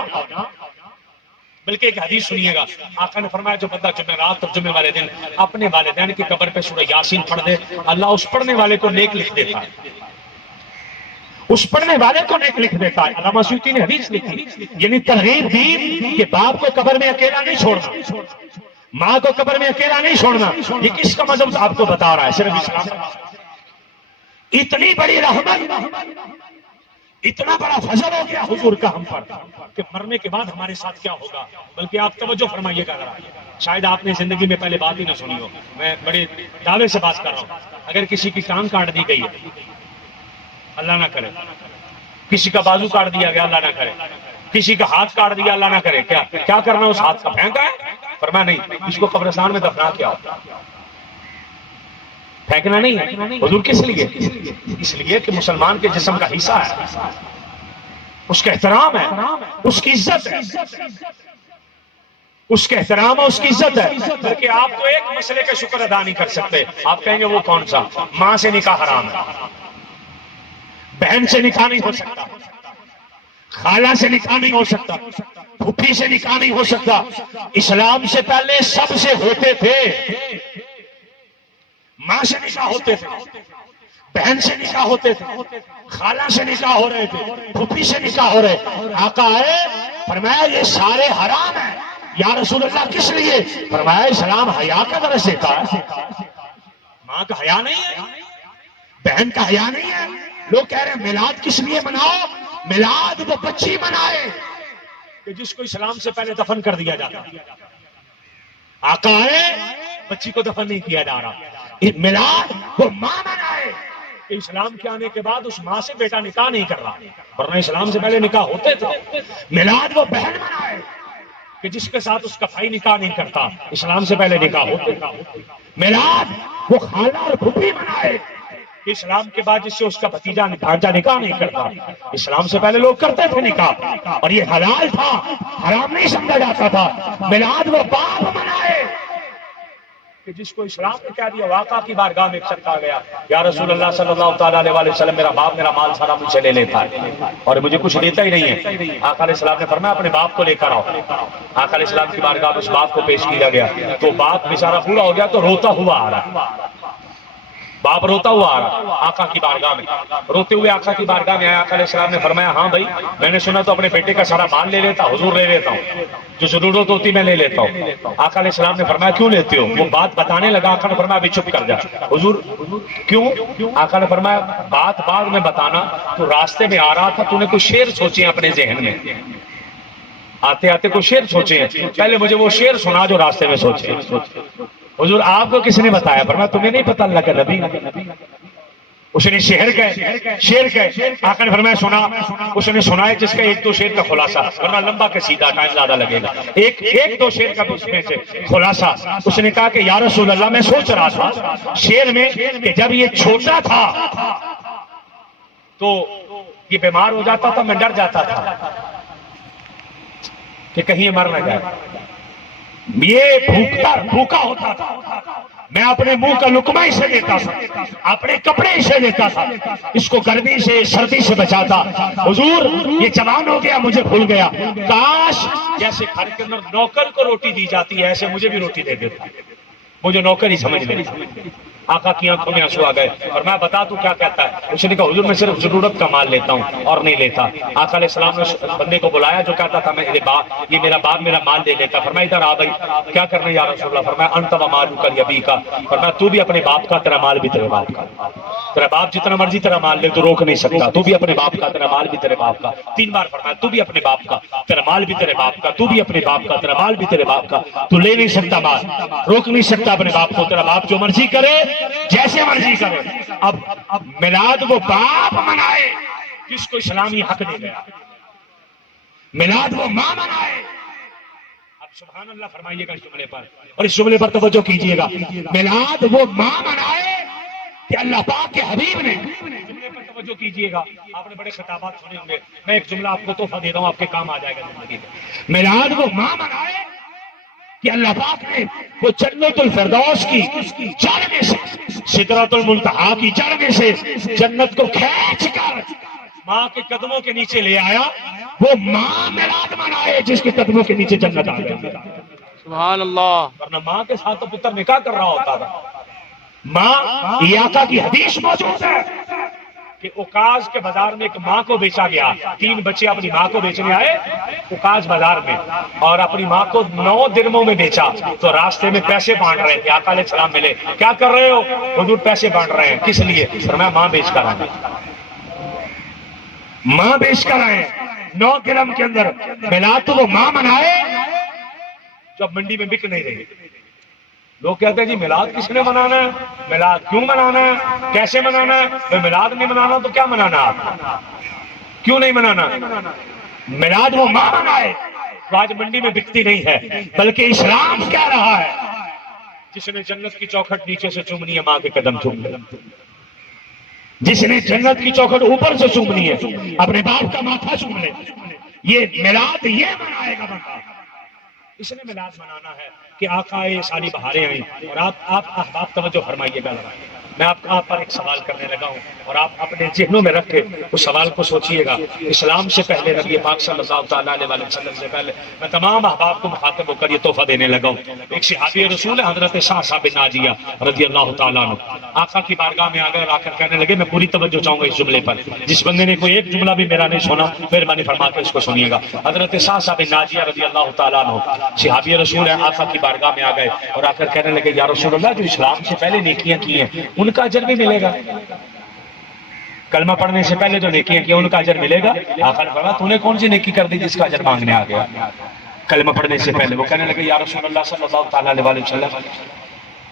بلکہ ایک حدیث سنیے گا، آقا نے فرمایا جو بندہ جمعرات اور جمعے والے دن اپنے والدین کی قبر پہ سورہ یاسین پڑھ دے، اللہ اس پڑھنے والے کو نیک لکھ دیتا ہے، اس پڑھنے والے کو نیک لکھ دیتا ہے۔ علامہ سیوطی نے حدیث لکھی، یعنی ترغیب دی کہ باپ کو قبر میں اکیلا نہیں چھوڑنا، ماں کو قبر میں اکیلا نہیں چھوڑنا۔ یہ کس کا مذہب آپ کو بتا رہا ہے؟ صرف اسلام۔ اتنی بڑی رحمت، اتنا بڑا فضل ہو گیا حضور کا ہم پر کہ مرنے کے بعد ہمارے ساتھ کیا ہوگا۔ بلکہ آپ توجہ فرمائیے گا ذرا، شاید آپ نے زندگی میں پہلے بات ہی نہ سنی ہو، میں بڑے دعوے سے بات کر رہا ہوں۔ اگر کسی کی ٹانگ کاٹ دی گئی ہے، اللہ نہ کرے، کسی کا بازو کاٹ دیا گیا، اللہ نہ کرے، کسی کا ہاتھ کاٹ دیا، اللہ نہ کرے، کیا کرنا اس ہاتھ کا؟ پھینکا ہے؟ فرمایا نہیں، اس کو قبرستان میں دفنا کیا ہوتا، پھینکنا نہیں ہے۔ حضور کس لیے؟ اس لیے کہ مسلمان کے جسم کا حصہ ہے، اس کا احترام ہے، اس کی عزت ہے، اس کا احترام ہے، اس کی عزت ہے۔ بلکہ آپ تو ایک مسئلے کا شکر ادا نہیں کر سکتے، آپ کہیں گے وہ کون سا؟ ماں سے نکاح حرام ہے، بہن سے نکاح نہیں ہو سکتا، خالہ سے نکاح نہیں ہو سکتا، پھوپھی سے نکاح نہیں ہو سکتا۔ اسلام سے پہلے سب سے ہوتے تھے، ماں سے نکاح ہوتے تھے، بہن سے نکاح ہوتے تھے، خالہ سے نکاح ہو رہے تھے، پھوپھی سے نکاح ہو رہے۔ آقا آئے، فرمایا یہ سارے حرام ہیں۔ یا رسول اللہ کس لیے؟ فرمایا اسلام حیا کا درس دیتا ہے، ماں کا حیا نہیں ہے، بہن کا حیا نہیں ہے۔ لوگ کہہ رہے ہیں میلاد کس لیے مناؤ؟ میلاد وہ بچی منائے کہ جس کو اسلام سے پہلے دفن کر دیا جاتا۔ آقا آئے، بچی کو دفن نہیں کیا جا رہا، میلاد وہ ماں منائے کہ اسلام کے آنے کے بعد اس ماں سے بیٹا نکاح نہیں کر رہا، ورنہ اسلام سے پہلے نکاح ہوتے تھے۔ میلاد وہ بہن منائے کہ جس کے ساتھ اس کا بھائی نکاح نہیں کرتا، اسلام سے پہلے نکاح ہوتے تھے۔ میلاد وہ خالہ اور پھوپھی منائے کہ اسلام کے بعد جس سے اس کا بھتیجا بھانجا نکاح نہیں کرتا، اسلام سے پہلے لوگ کرتے تھے نکاح، اور یہ حلال تھا، حرام نہیں سمجھا جاتا تھا۔ میلاد وہ باپ منائے کہ جس کو اسلام نے کہہ دیا۔ واقعہ کی بارگاہ میں ایک شخص آ گیا، یا رسول اللہ صلی اللہ تعالیٰ علیہ وسلم، میرا باپ میرا مال سارا مجھ سے لے لیتا ہے اور مجھے کچھ دیتا ہی نہیں ہے۔ آقا علیہ السلام نے فرمایا اپنے باپ کو لے کر آؤ۔ آقا علیہ السلام کی بارگاہ میں اس باپ کو پیش کیا گیا، تو باپ بیچارہ پورا ہو گیا تو روتا ہوا آ رہا، باپ روتا ہوا آ رہا آقا کی بارگاہ میں، روتے ہوئے آقا کی بارگاہ میں آیا۔ آقا علیہ السلام نے فرمایا ہاں بھائی، میں نے سنا تو اپنے بیٹے کا سارا مال لے لیتا، حضور لے لیتا ہوں، جو ضرورت ہوتی میں لے لیتا ہوں۔ آقا علیہ السلام نے فرمایا کیوں لیتے ہو؟ وہ بات بتانے لگا، آقا نے فرمایا ابھی چپ کر جا۔ حضور کیوں؟ آقا نے فرمایا بات بعد میں بتانا، تو راستے میں آ رہا تھا، تو نے کوئی شعر سوچے اپنے ذہن میں، آتے آتے کوئی شعر سوچے ہیں، پہلے مجھے وہ شعر سنا جو راستے میں سوچے۔ حضور آپ کو کس نے بتایا؟ فرمایا تمہیں نہیں پتا، اللہ کا نبی اس نے شعر کہے۔ آقا نے فرمایا سنا، اس نے سنائے جس کا ایک دو شعر کا خلاصہ، ورنہ لمبا قصیدہ ٹائم زیادہ لگے گا، ایک دو شعر کا اس میں سے خلاصہ۔ اس نے کہا کہ یا رسول اللہ میں سوچ رہا تھا شعر میں کہ جب یہ چھوٹا تھا تو یہ بیمار ہو جاتا تھا، میں ڈر جاتا تھا کہ کہیں یہ مر نہ جائے، یہ بھوکا ہوتا تھا، میں اپنے منہ کا لقمہ اسے دیتا تھا، اپنے کپڑے اسے دیتا تھا، اس کو گرمی سے سردی سے بچاتا۔ حضور یہ جوان ہو گیا، مجھے بھول گیا، کاش جیسے گھر کے اندر نوکر کو روٹی دی جاتی ہے ایسے مجھے بھی روٹی دے دیتا، مجھے نوکر ہی سمجھ لے۔ آقا کی آنکھوں میں آنسو آ گئے اور میں بتا تو کیا کہتا ہے؟ اس نے کہا حضور میں صرف ضرورت کا مال لیتا ہوں اور نہیں لیتا۔ آقا علیہ السلام نے بندے کو بلایا جو کہتا تھا یہ میرا باپ میرا مال دے لیتا۔ فرمایا ادھر آ بھائی، کیا کرنا یا رسول اللہ؟ فرمایا انت و مالک لابیک، فرمایا تو بھی اپنے باپ کا، تیرا مال بھی تیرے باپ کا۔ تیرا باپ جتنا مرضی تیرا مال لے تو روک نہیں سکتا، تو بھی اپنے باپ کا، تیرا مال بھی تیرے باپ کا۔ 3 بار فرمایا تو بھی اپنے باپ کا، تیرا مال بھی تیرے باپ کا، تو بھی اپنے باپ کا، تیرا مال بھی تیرے باپ کا۔ تو لے نہیں سکتا مال، روک نہیں سکتا اپنے باپ کو، تیرا باپ جو مرضی کرے جیسے مرضی کرے۔ اب میلاد وہ باپ منائے جس کو اسلامی حق دے گیا، میلاد وہ ماں منائے۔ اب سبحان اللہ فرمائیے گا اس جملے پر، اور اس جملے پر توجہ کیجئے گا، میلاد وہ ماں منائے کہ اللہ پاک کے حبیب نے، جملے پر توجہ کیجئے گا۔ آپ نے بڑے خطابات سنے ہوں گے، میں ایک جملہ آپ کو تحفہ دے رہا ہوں، آپ کے کام آ جائے گا زندگی میں۔ میلاد وہ ماں منائے کہ اللہ پاک نے وہ جنت الفردوس کی جڑ میں سے، سدرۃ المنتہا کی جڑ میں سے جنت کو کھینچ کر ماں کے قدموں کے نیچے لے آیا۔ وہ ماں میلاد منائے جس کے قدموں کے نیچے جنت آ گئی۔ سبحان اللہ۔ ورنہ ماں کے ساتھ تو پتر نکاح کر رہا ہوتا تھا۔ ماں، یہ آقا کی حدیث موجود ہے کہ اوکاز کے بازار میں ایک ماں کو بیچا گیا، 3 بچے اپنی ماں کو بیچنے آئے اوکاز بازار میں، اور اپنی ماں کو 9 درموں میں بیچا۔ تو راستے میں پیسے بانٹ رہے تھے، آقا علیہ السلام ملے، کیا کر رہے ہو؟ حضور پیسے بانٹ رہے ہیں، کس لیے؟ فرمایا ماں بیچ کر آئے، ماں بیچ کر آئے 9 درم کے اندر۔ میلاد تو وہ ماں منائے جو اب منڈی میں بک نہیں رہی۔ لوگ کہتے ہیں جی میلاد کس نے منانا ہے، میلاد کیوں منانا ہے، کیسے منانا ہے؟ میں میلاد نہیں منانا تو کیا منانا آپ؟ کیوں نہیں منانا؟ میلاد وہ ماں منائے تو آج منڈی میں بکتی نہیں ہے، بلکہ اسلام کہہ رہا ہے جس نے جنت کی چوکھٹ نیچے سے چومنی ہے ماں کے قدم چوم لے، جس نے جنت کی چوکھٹ اوپر سے چومنی ہے اپنے باپ کا ماتھا چوم لے۔ یہ میلاد یہ منائے گا بندہ، اس نے میلاد منانا ہے کہ آقا یہ ساری بہاریں آئیں۔ اور آپ احباب توجہ فرمائیے گا، میں آپ پر ایک سوال کرنے لگا ہوں اور آپ اپنے ذہنوں میں رکھ کے اس سوال کو سوچئے گا۔ اسلام سے پہلے نبی پاک صلی اللہ تعالیٰ علیہ وسلم سے پہلے میں تمام احباب کو مخاطب ہو کر یہ تحفہ دینے لگا ہوں۔ ایک صحابی رسول حضرت سعد بن ناجیہ رضی اللہ تعالیٰ عنہ آقا کی بارگاہ میں آ گئے اور آ کر کہنے لگے، میں پوری توجہ چاہوں گا اس جملے پر، جس بندے نے کوئی ایک جملہ بھی میرا نہیں سنا مہربانی فرما کے اس کو سنیے گا۔ حضرت سعد بن ناجیہ رضی اللہ تعالیٰ عنہ صحابی رسول ہے، آقا کی بارگاہ میں آ گئے اور آ کر کہنے لگے، یا رسول اللہ جو اسلام سے پہلے نیکیاں کی ہیں ان کا اجر بھی ملے گا؟ کلمہ پڑھنے سے پہلے جو نیکیاں کی ان کا اجر ملے گا؟ آقا نے فرمایا تو نے کون سی نیکی کر دی جس کا اجر مانگنے آ گیا کلمہ پڑھنے سے پہلے؟ وہ کہنے لگے، یا رسول اللہ صلی اللہ تعالیٰ علیہ وسلم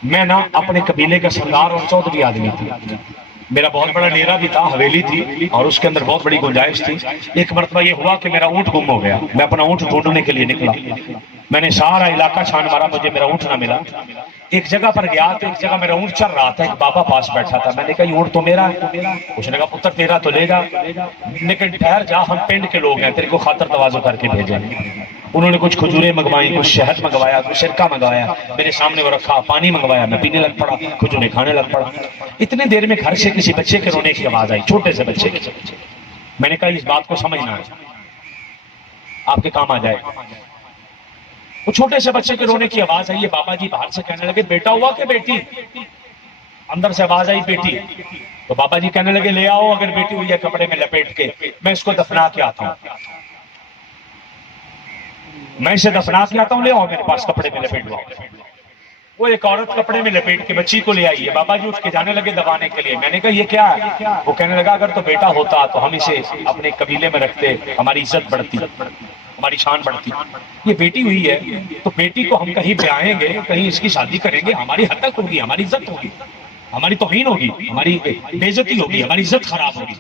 میں نا اپنے قبیلے کا سردار اور چودھری آدمی تھی، میرا بہت بڑا ڈیرا بھی تھا، حویلی تھی اور اس کے اندر بہت بڑی گنجائش تھی۔ ایک مرتبہ یہ ہوا کہ میرا اونٹ گم ہو گیا، میں اپنا اونٹ ڈھونڈنے کے لیے نکلا، میں نے سارا علاقہ چھان مارا، مجھے میرا اونٹ نہ ملا۔ ایک جگہ پر گیا تو ایک جگہ میرا اونٹ چل رہا تھا، ایک بابا پاس بیٹھا تھا، میں نے کہا یہ اونٹ تو میرا ہے، اس نے کہا پتر تیرا تو لے جا، لیکن ٹھہر جا، ہم پنڈ کے لوگ ہیں، تیرے کو خاطر تواضع کر کے بھیجیں۔ انہوں نے کچھ کھجوریں منگوائیں، کچھ شہد منگوایا، کچھ سرکہ منگوایا، میرے سامنے وہ رکھا، پانی منگوایا، میں پینے لگ پڑا، کھجوریں کھانے لگ پڑا۔ اتنے دیر میں گھر سے کسی بچے کے رونے کی آواز آئی، چھوٹے سے بچے کی۔ میں نے کہا اس بات کو سمجھنا ہے، آپ کے کام آ جائے۔ وہ چھوٹے سے بچے کے رونے کی آواز آئی ہے، بابا جی باہر سے کہنے لگے بیٹا ہوا کہ بیٹی؟ اندر سے آواز آئی بیٹی۔ تو بابا جی کہنے لگے لے آؤ، اگر بیٹی ہوئی ہے کپڑے میں لپیٹ کے میں اس کو دفنا کے آتا ہوں، میں اسے دفنا کے آتا ہوں، لے آؤ میرے پاس کپڑے میں لپیٹ لاؤ۔ وہ ایک عورت کپڑے میں لپیٹ کے بچی کو لے آئی ہے، بابا جی اٹھ کے جانے لگے دبانے کے لیے۔ میں نے کہا یہ کیا ہے؟ وہ کہنے لگا اگر تو بیٹا ہوتا تو ہم اسے اپنے قبیلے میں رکھتے، ہماری عزت بڑھتی، ہماری شان بڑھتی۔ یہ بیٹی ہوئی ہے تو بیٹی کو ہم کہیں بیاہیں گے، کہیں اس کی شادی کریں گے، ہماری حد تک ہوگی، ہماری عزت ہوگی، ہماری توہین ہوگی، ہماری بے عزتی ہوگی، ہماری عزت خراب ہوگی،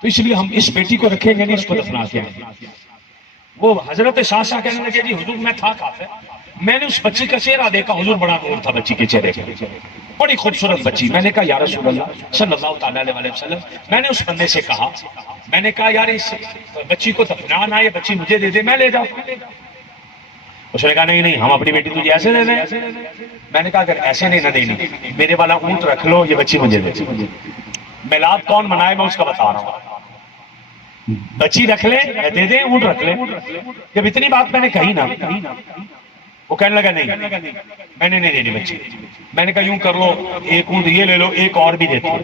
تو اس لیے ہم اس بیٹی کو رکھیں گے نہیں، اس کو دفنا کے آئیں گے۔ وہ حضرت شاہ کہنے لگے جی حضور میں تھا کافر، میں نے اس بچی کا چہرہ دیکھا، حضور بڑا نور تھا بچی کے چہرے پہ، بڑی خوبصورت بچی۔ میں نے کہا یا رسول اللہ صلی اللہ تعالیٰ علیہ وسلم، میں نے اس بندے سے کہا، میں نے کہا یار اس بچی کو دفنانا، یہ بچی مجھے دے دے میں لے جاؤں۔ اس نے کہا نہیں نہیں، ہم اپنی بیٹی تجھے ایسے دے دیں۔ میں نے کہا اگر ایسے نہیں نہ دینی، میرے والا اونٹ رکھ لو، یہ بچی مجھے دے دے۔ میلاد کون منائے میں اس کا بتا رہا ہوں، بچی رکھ لیں دے دیں، اونٹ رکھ لیں۔ جب اتنی بات میں نے کہی نا وہ کہنے لگا نہیں میں نے نہیں دینی بچی. میں نے کہا یوں کر لو ایک اونٹ یہ لے لو ایک اور بھی دیتا ہوں.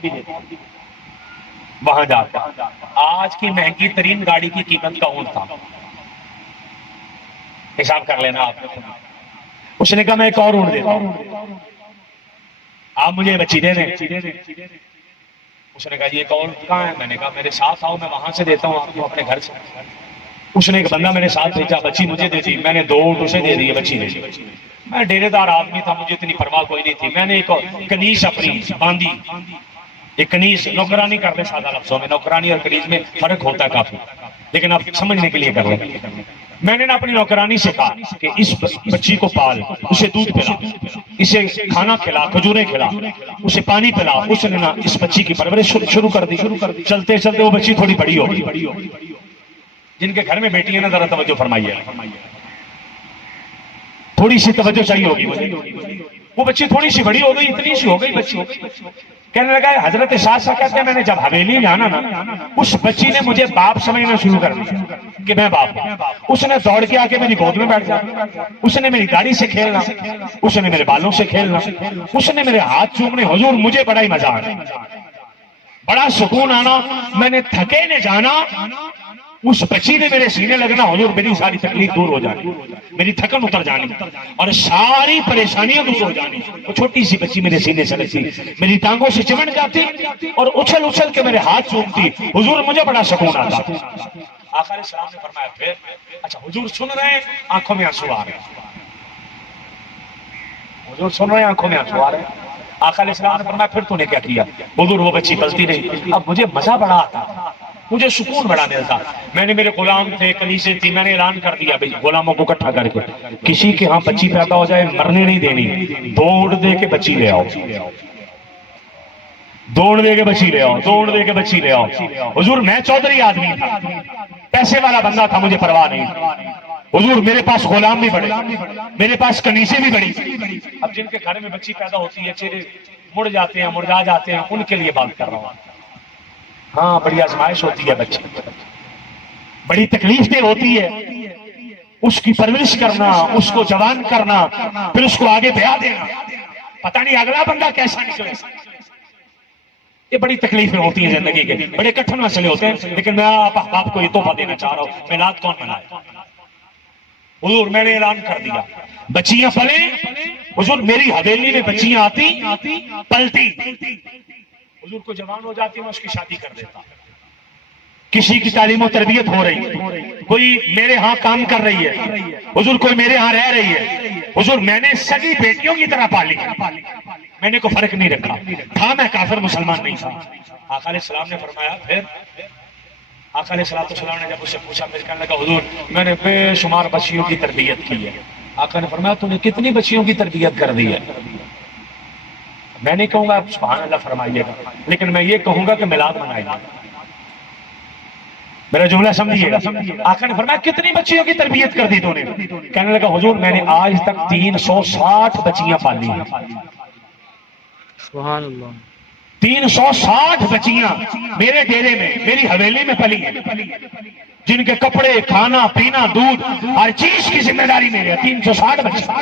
وہاں جا کر آج کی مہنگی ترین گاڑی کی قیمت کا اونٹ تھا, حساب کر لینا آپ. اس نے کہا میں ایک اور اونٹ دیتا ہوں, آپ مجھے بچی دے دیں. اس نے کہا یہ ایک اور کہاں ہے؟ میں نے کہا میرے ساتھ آؤ میں وہاں سے دیتا ہوں آپ کو اپنے گھر سے. اس نے ایک بندہ میرے ساتھ بھیجا, بچی مجھے دے دی. میں نے 2 اونٹ اسے دے دیے, بچی دے دی. میں ڈیرے دار آدمی تھا, مجھے اتنی پرواہ کوئی نہیں تھی. میں نے ایک کنیز اپنی باندھی, ایک کنیز نوکرانی کر دیں سادہ لفظوں میں, نوکرانی اور کنیز میں فرق ہوتا ہے کافی, لیکن آپ سمجھنے کے لیے کر لیں. میں نے اپنی نوکرانی سے کہا کہ اس بچی کو پال, اسے دودھ پلا, اسے کھانا کھلا, کھجوریں کھلا, اسے پانی پلا. اس نے نا اس بچی کی پرورش شروع کر دی. چلتے چلتے وہ بچی تھوڑی بڑی ہو گئی. جن کے گھر میں بیٹی ہے نا ذرا توجہ فرمائیے, تھوڑی سی توجہ چاہیے ہوگی مجھے. وہ بچی تھوڑی سی بڑی ہو گئی, اتنی سی ہو گئی بچی. کہنے لگا حضرت شاہ کہتے ہیں میں نے جب حویلی جانا نا اس بچی نے مجھے باپ سمجھنا شروع کر دیا کہ میں باپ ہوں. اس نے دوڑ کے آ کے میری گود میں بیٹھ جانا, اس نے میری داڑھی سے کھیلنا, اس نے میرے بالوں سے کھیلنا, اس نے میرے ہاتھ چومنے. حضور مجھے بڑا ہی مزہ آنا, بڑا سکون آنا. میں نے تھکے نے جانا, اس بچی نے میرے سینے لگنا. حضور میری ساری تکلیف دور ہو جانی, میری تھکن اتر جانی اور ساری پریشانیاں دور ہو جانی. وہ چھوٹی سی بچی میرے سینے سے لگتی, میری ٹانگوں سے چمٹ جاتی اور اچھل اچھل کے میرے ہاتھ چومتی. حضور مجھے بڑا سکون آتا. آقا علیہ السلام نے فرمایا پھر اچھا حضور سن رہے ہیں, آنکھوں میں آنسو آ رہے ہیں. حضور سن رہے ہیں, آنکھوں میں آنسو آ رہے ہیں. آقا علیہ السلام نے فرمایا پھر تو نے کیا کیا؟ حضور وہ بچی پلتی نہیں. اب مجھے مزہ بڑا آتا, مجھے سکون بڑا ملتا. میں نے میرے غلام تھے, کنیزیں تھی, میں نے اعلان کر دیا بھائی غلاموں کو اکٹھا کر کے کسی کے ہاں بچی پیدا ہو جائے مرنے نہیں دینی, 2 اونٹ دے کے بچی لے آؤ, 2 اونٹ دے کے بچی لے آؤ, 2 اونٹ دے کے بچی لے آؤ. حضور میں چودھری آدمی تھا, پیسے والا بندہ تھا, مجھے پرواہ نہیں. حضور میرے پاس غلام بھی بڑے, میرے پاس کنیزیں بھی بڑی. اب جن کے گھر میں بچی پیدا ہوتی ہے چہرے مڑ جاتے ہیں, مرجا جاتے ہیں, ان کے لیے بات کر رہا ہوں. ہاں بڑی آزمائش ہوتی ہے بچے, بڑی تکلیف دہ ہوتی ہے. اس کی پرورش کرنا, اس کو جوان کرنا, پھر اس کو آگے بیا دینا, پتہ نہیں اگلا بندہ کیسا نکلے. یہ بڑی تکلیفیں ہوتی ہیں زندگی کے, بڑے کٹھن مسئلے ہوتے ہیں. لیکن میں آپ احباب کو یہ تحفہ دینا چاہ رہا ہوں, میلاد کون منائے؟ حضور میں نے اعلان کر دیا بچیاں پلیں. حضور میری حویلی میں بچیاں آتی پلتی, حضور کو جوان ہو جاتی میں اس کی شادی کر دیتا. کسی کی تعلیم و تربیت ہو رہی, کوئی میرے ہاں کام کر رہی ہے, حضور کوئی میرے ہاں رہ رہی ہے. حضور میں نے سگی بیٹیوں کی طرح پالی, میں نے کوئی فرق نہیں رکھا تھا, میں کافر مسلمان نہیں تھا. آقا علیہ السلام نے فرمایا پھر آقا علیہ السلام نے جب اسے پوچھا, پھر کہنے لگا حضور میں نے بے شمار بچیوں کی تربیت کی ہے. آقا نے فرمایا تو نے کتنی بچیوں کی تربیت کر دی ہے؟ میں نہیں کہوں گا سبحان اللہ فرمائیے گا, لیکن میں یہ کہوں گا کہ میلاد منائیے. میرا جملہ سمجھیے گا. آقا نے فرمایا کتنی بچیوں کی تربیت کر دی تو نے؟ کہنے لگا حضور میں نے آج تک 360 بچیاں پالی ہیں. سبحان اللہ. 360 بچیاں میرے ڈیرے میں, میری حویلی میں پلی ہیں, جن کے کپڑے, کھانا پینا, دودھ, ہر چیز کی ذمہ داری میرے. 360 بچیاں.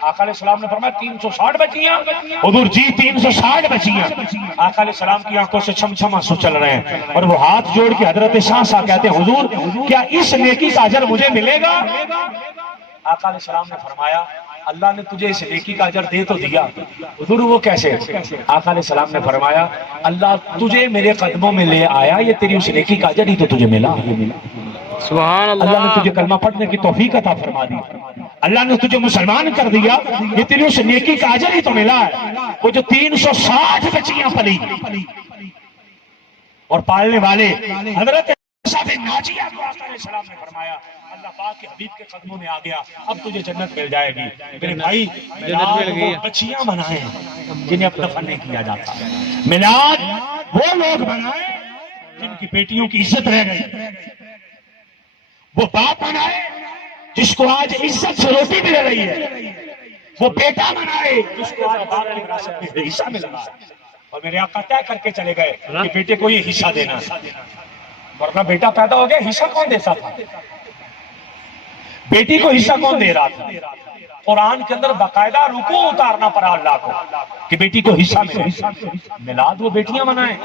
آقا علیہ السلام نے فرمایا 360 بچیاں؟ حضور جی 360 بچیاں. آقا علیہ السلام کی آنکھوں سے چھم چھم آنسو چل رہے ہیں, اور وہ ہاتھ جوڑ کے حضرت شاہ کہتے ہیں حضور کیا اس نیکی کا اجر مجھے ملے گا؟ آقا علیہ السلام نے فرمایا اللہ نے تجھے اس نیکی کا اجر دے تو دیا. حضور وہ کیسے؟ آقا علیہ السلام نے فرمایا اللہ تجھے میرے قدموں میں لے آیا, یہ تیری اس نیکی کا اجر ہی تو تجھے ملا. سبحان اللہ. اللہ نے تجھے کلمہ پڑھنے کی توفیق عطا فرما دی, اللہ نے تجھے مسلمان کر دیا, یہ تیری اس نیکی کا اجر ہی تو ملا ہے. وہ جو 360 بچیاں پلی اور پالنے والے حضرت ناجیہ کو آقا علیہ السلام نے فرمایا اللہ پاک کے حبیب کے قدموں میں آ گیا, اب تجھے جنت مل جائے گی. میرے بھائی میلاد وہ بچیاں منائیں جنہیں اب دفن نہیں کیا جاتا. میلاد وہ لوگ منائیں جن کی بیٹیوں کی عزت رہ گئی. وہ باپ منائے جس کو آج عزت سے روٹی مل رہی ہے. وہ بیٹا منائے جس کو آج باپ کی وراثت میں حصہ مل رہا ہے. اور میرے آقا طے کر کے چلے گئے کہ بیٹے کو یہ حصہ دینا ہے, ورنہ بیٹا پیدا ہو گیا حصہ کون دیتا تھا؟ بیٹی کو حصہ کون دے رہا تھا؟ قرآن کے اندر باقاعدہ رکوع اتارنا پڑا اللہ کو کہ بیٹی کو حصہ ملے. میلاد وہ بیٹیاں منائیں.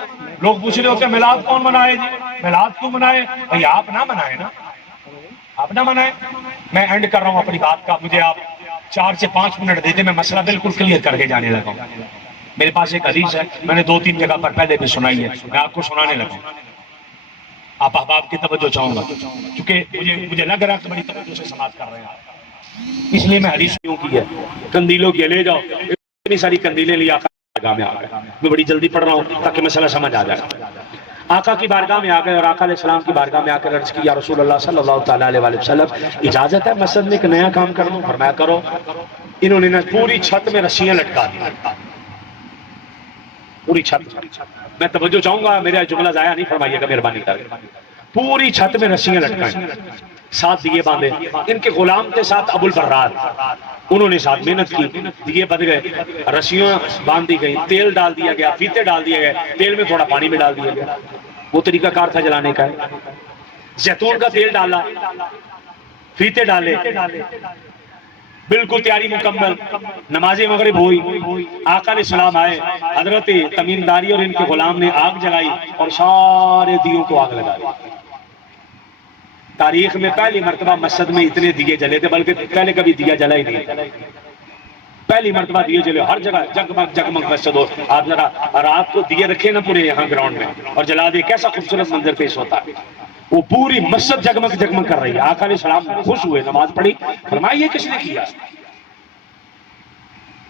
لوگ پوچھ رہے ہوتے ہیں میلاد کون منائے جی, میلاد کیوں منائے؟ بھئی آپ نہ منائے نا, آپ نہ منائے. میں اینڈ کر رہا ہوں اپنی بات کا, مجھے آپ 4 سے 5 منٹ دے دیں, میں مسئلہ بالکل کلیئر کر کے جانے لگا ہوں. میرے پاس ایک حدیث ہے, میں نے 2-3 جگہ پر پہلے بھی سنائی ہے, میں آپ کو سنانے لگا ہوں. آپ احباب کی توجہ چاہوں گا کیونکہ مجھے لگ رہا ہے کہ بڑی توجہ سے سماعت کر رہے ہیں آپ, اس لیے میں حدیث کیوں کی ہے. کندیلوں کی لے جاؤ, اتنی ساری کندیلیں لی آقا کی بارگاہ میں آ گئے. میں بڑی جلدی پڑھ رہا ہوں تاکہ مسئلہ سمجھ آ جائے. آقا کی بارگاہ میں آ گئے اور آقا علیہ السلام کی بارگاہ میں آ کر عرض کی یا رسول اللہ صلی اللہ تعالیٰ علیہ وسلم اجازت ہے مسجد میں ایک نیا کام کر لوں؟ فرمایا کرو. انہوں نے پوری چھت میں رسیاں لٹکا دی, پوری چھت. میں توجہ چاہوں گا, میرا جملہ ضائع نہیں فرمائیے گا مہربانی کر کے. پوری چھت میں رسیاں لٹکائیں, 7 دیے باندھے. ان کے غلام کے ساتھ ابو البراد, انہوں نے ساتھ محنت کی, دیے بندھ گئے, رسیاں باندھ دی گئی, تیل ڈال دیا گیا, فیتے ڈال دیے گئے, تیل میں تھوڑا پانی میں ڈال دیا گیا. وہ طریقہ کار تھا جلانے کا. زیتون کا تیل ڈالا, فیتے ڈالے, بالکل تیاری مکمل. نماز مغرب ہوئی, آقا علیہ السلام آئے, حضرت تمیم داری اور ان کے غلام نے آگ جلائی اور سارے دیوں کو آگ لگا دی. تاریخ میں پہلی مرتبہ مسجد میں اتنے دیے جلے تھے, بلکہ پہلے کبھی دیا جلا ہی نہیں. پہلی مرتبہ دیے جلے, ہر جگہ جگمگ جگمگ مسجد ہو. آپ ذرا رات کو دیے رکھے نا پورے یہاں گراؤنڈ میں اور جلا دے, کیسا خوبصورت منظر پیش ہوتا ہے. وہ پوری مسجد جگمگ جگمگ کر رہی ہے. آقا علیہ السلام خوش ہوئے, نماز پڑھی, فرمایا یہ کس نے کیا؟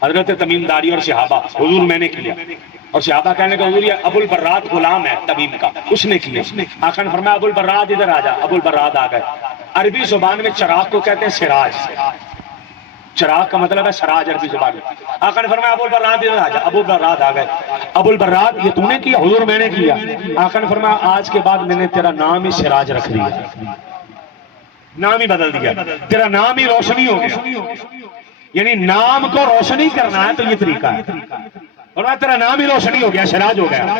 حضرت تمیم داری اور صحابہ, حضور میں نے کیا. اور صحابہ کہنے کہ حضور یہ ابو البراد غلام ہے تمیم کا, اس نے کیا. آقا نے فرمایا ابو البراد ادھر آ جا. ابو البراد آ گئے. عربی زبان میں چراغ کو کہتے ہیں سراج, چراغ کا مطلب ہے سراج عربی زبان میں. آقا نے فرمایا ابو البراد ادھر آ جا. ابو البراد آ گئے. ابو البراد یہ تو نے کیا؟ حضور میں نے کیا. آقا نے فرمایا آج کے بعد میں نے تیرا نام ہی سراج رکھ دیا, نام ہی بدل دیا, تیرا نام ہی روشنی ہو گیا. یعنی نام کو روشنی کرنا ہے تو یہ طریقہ ہے. اور تیرا نام ہی روشنی ہو گیا, سراج ہو گیا.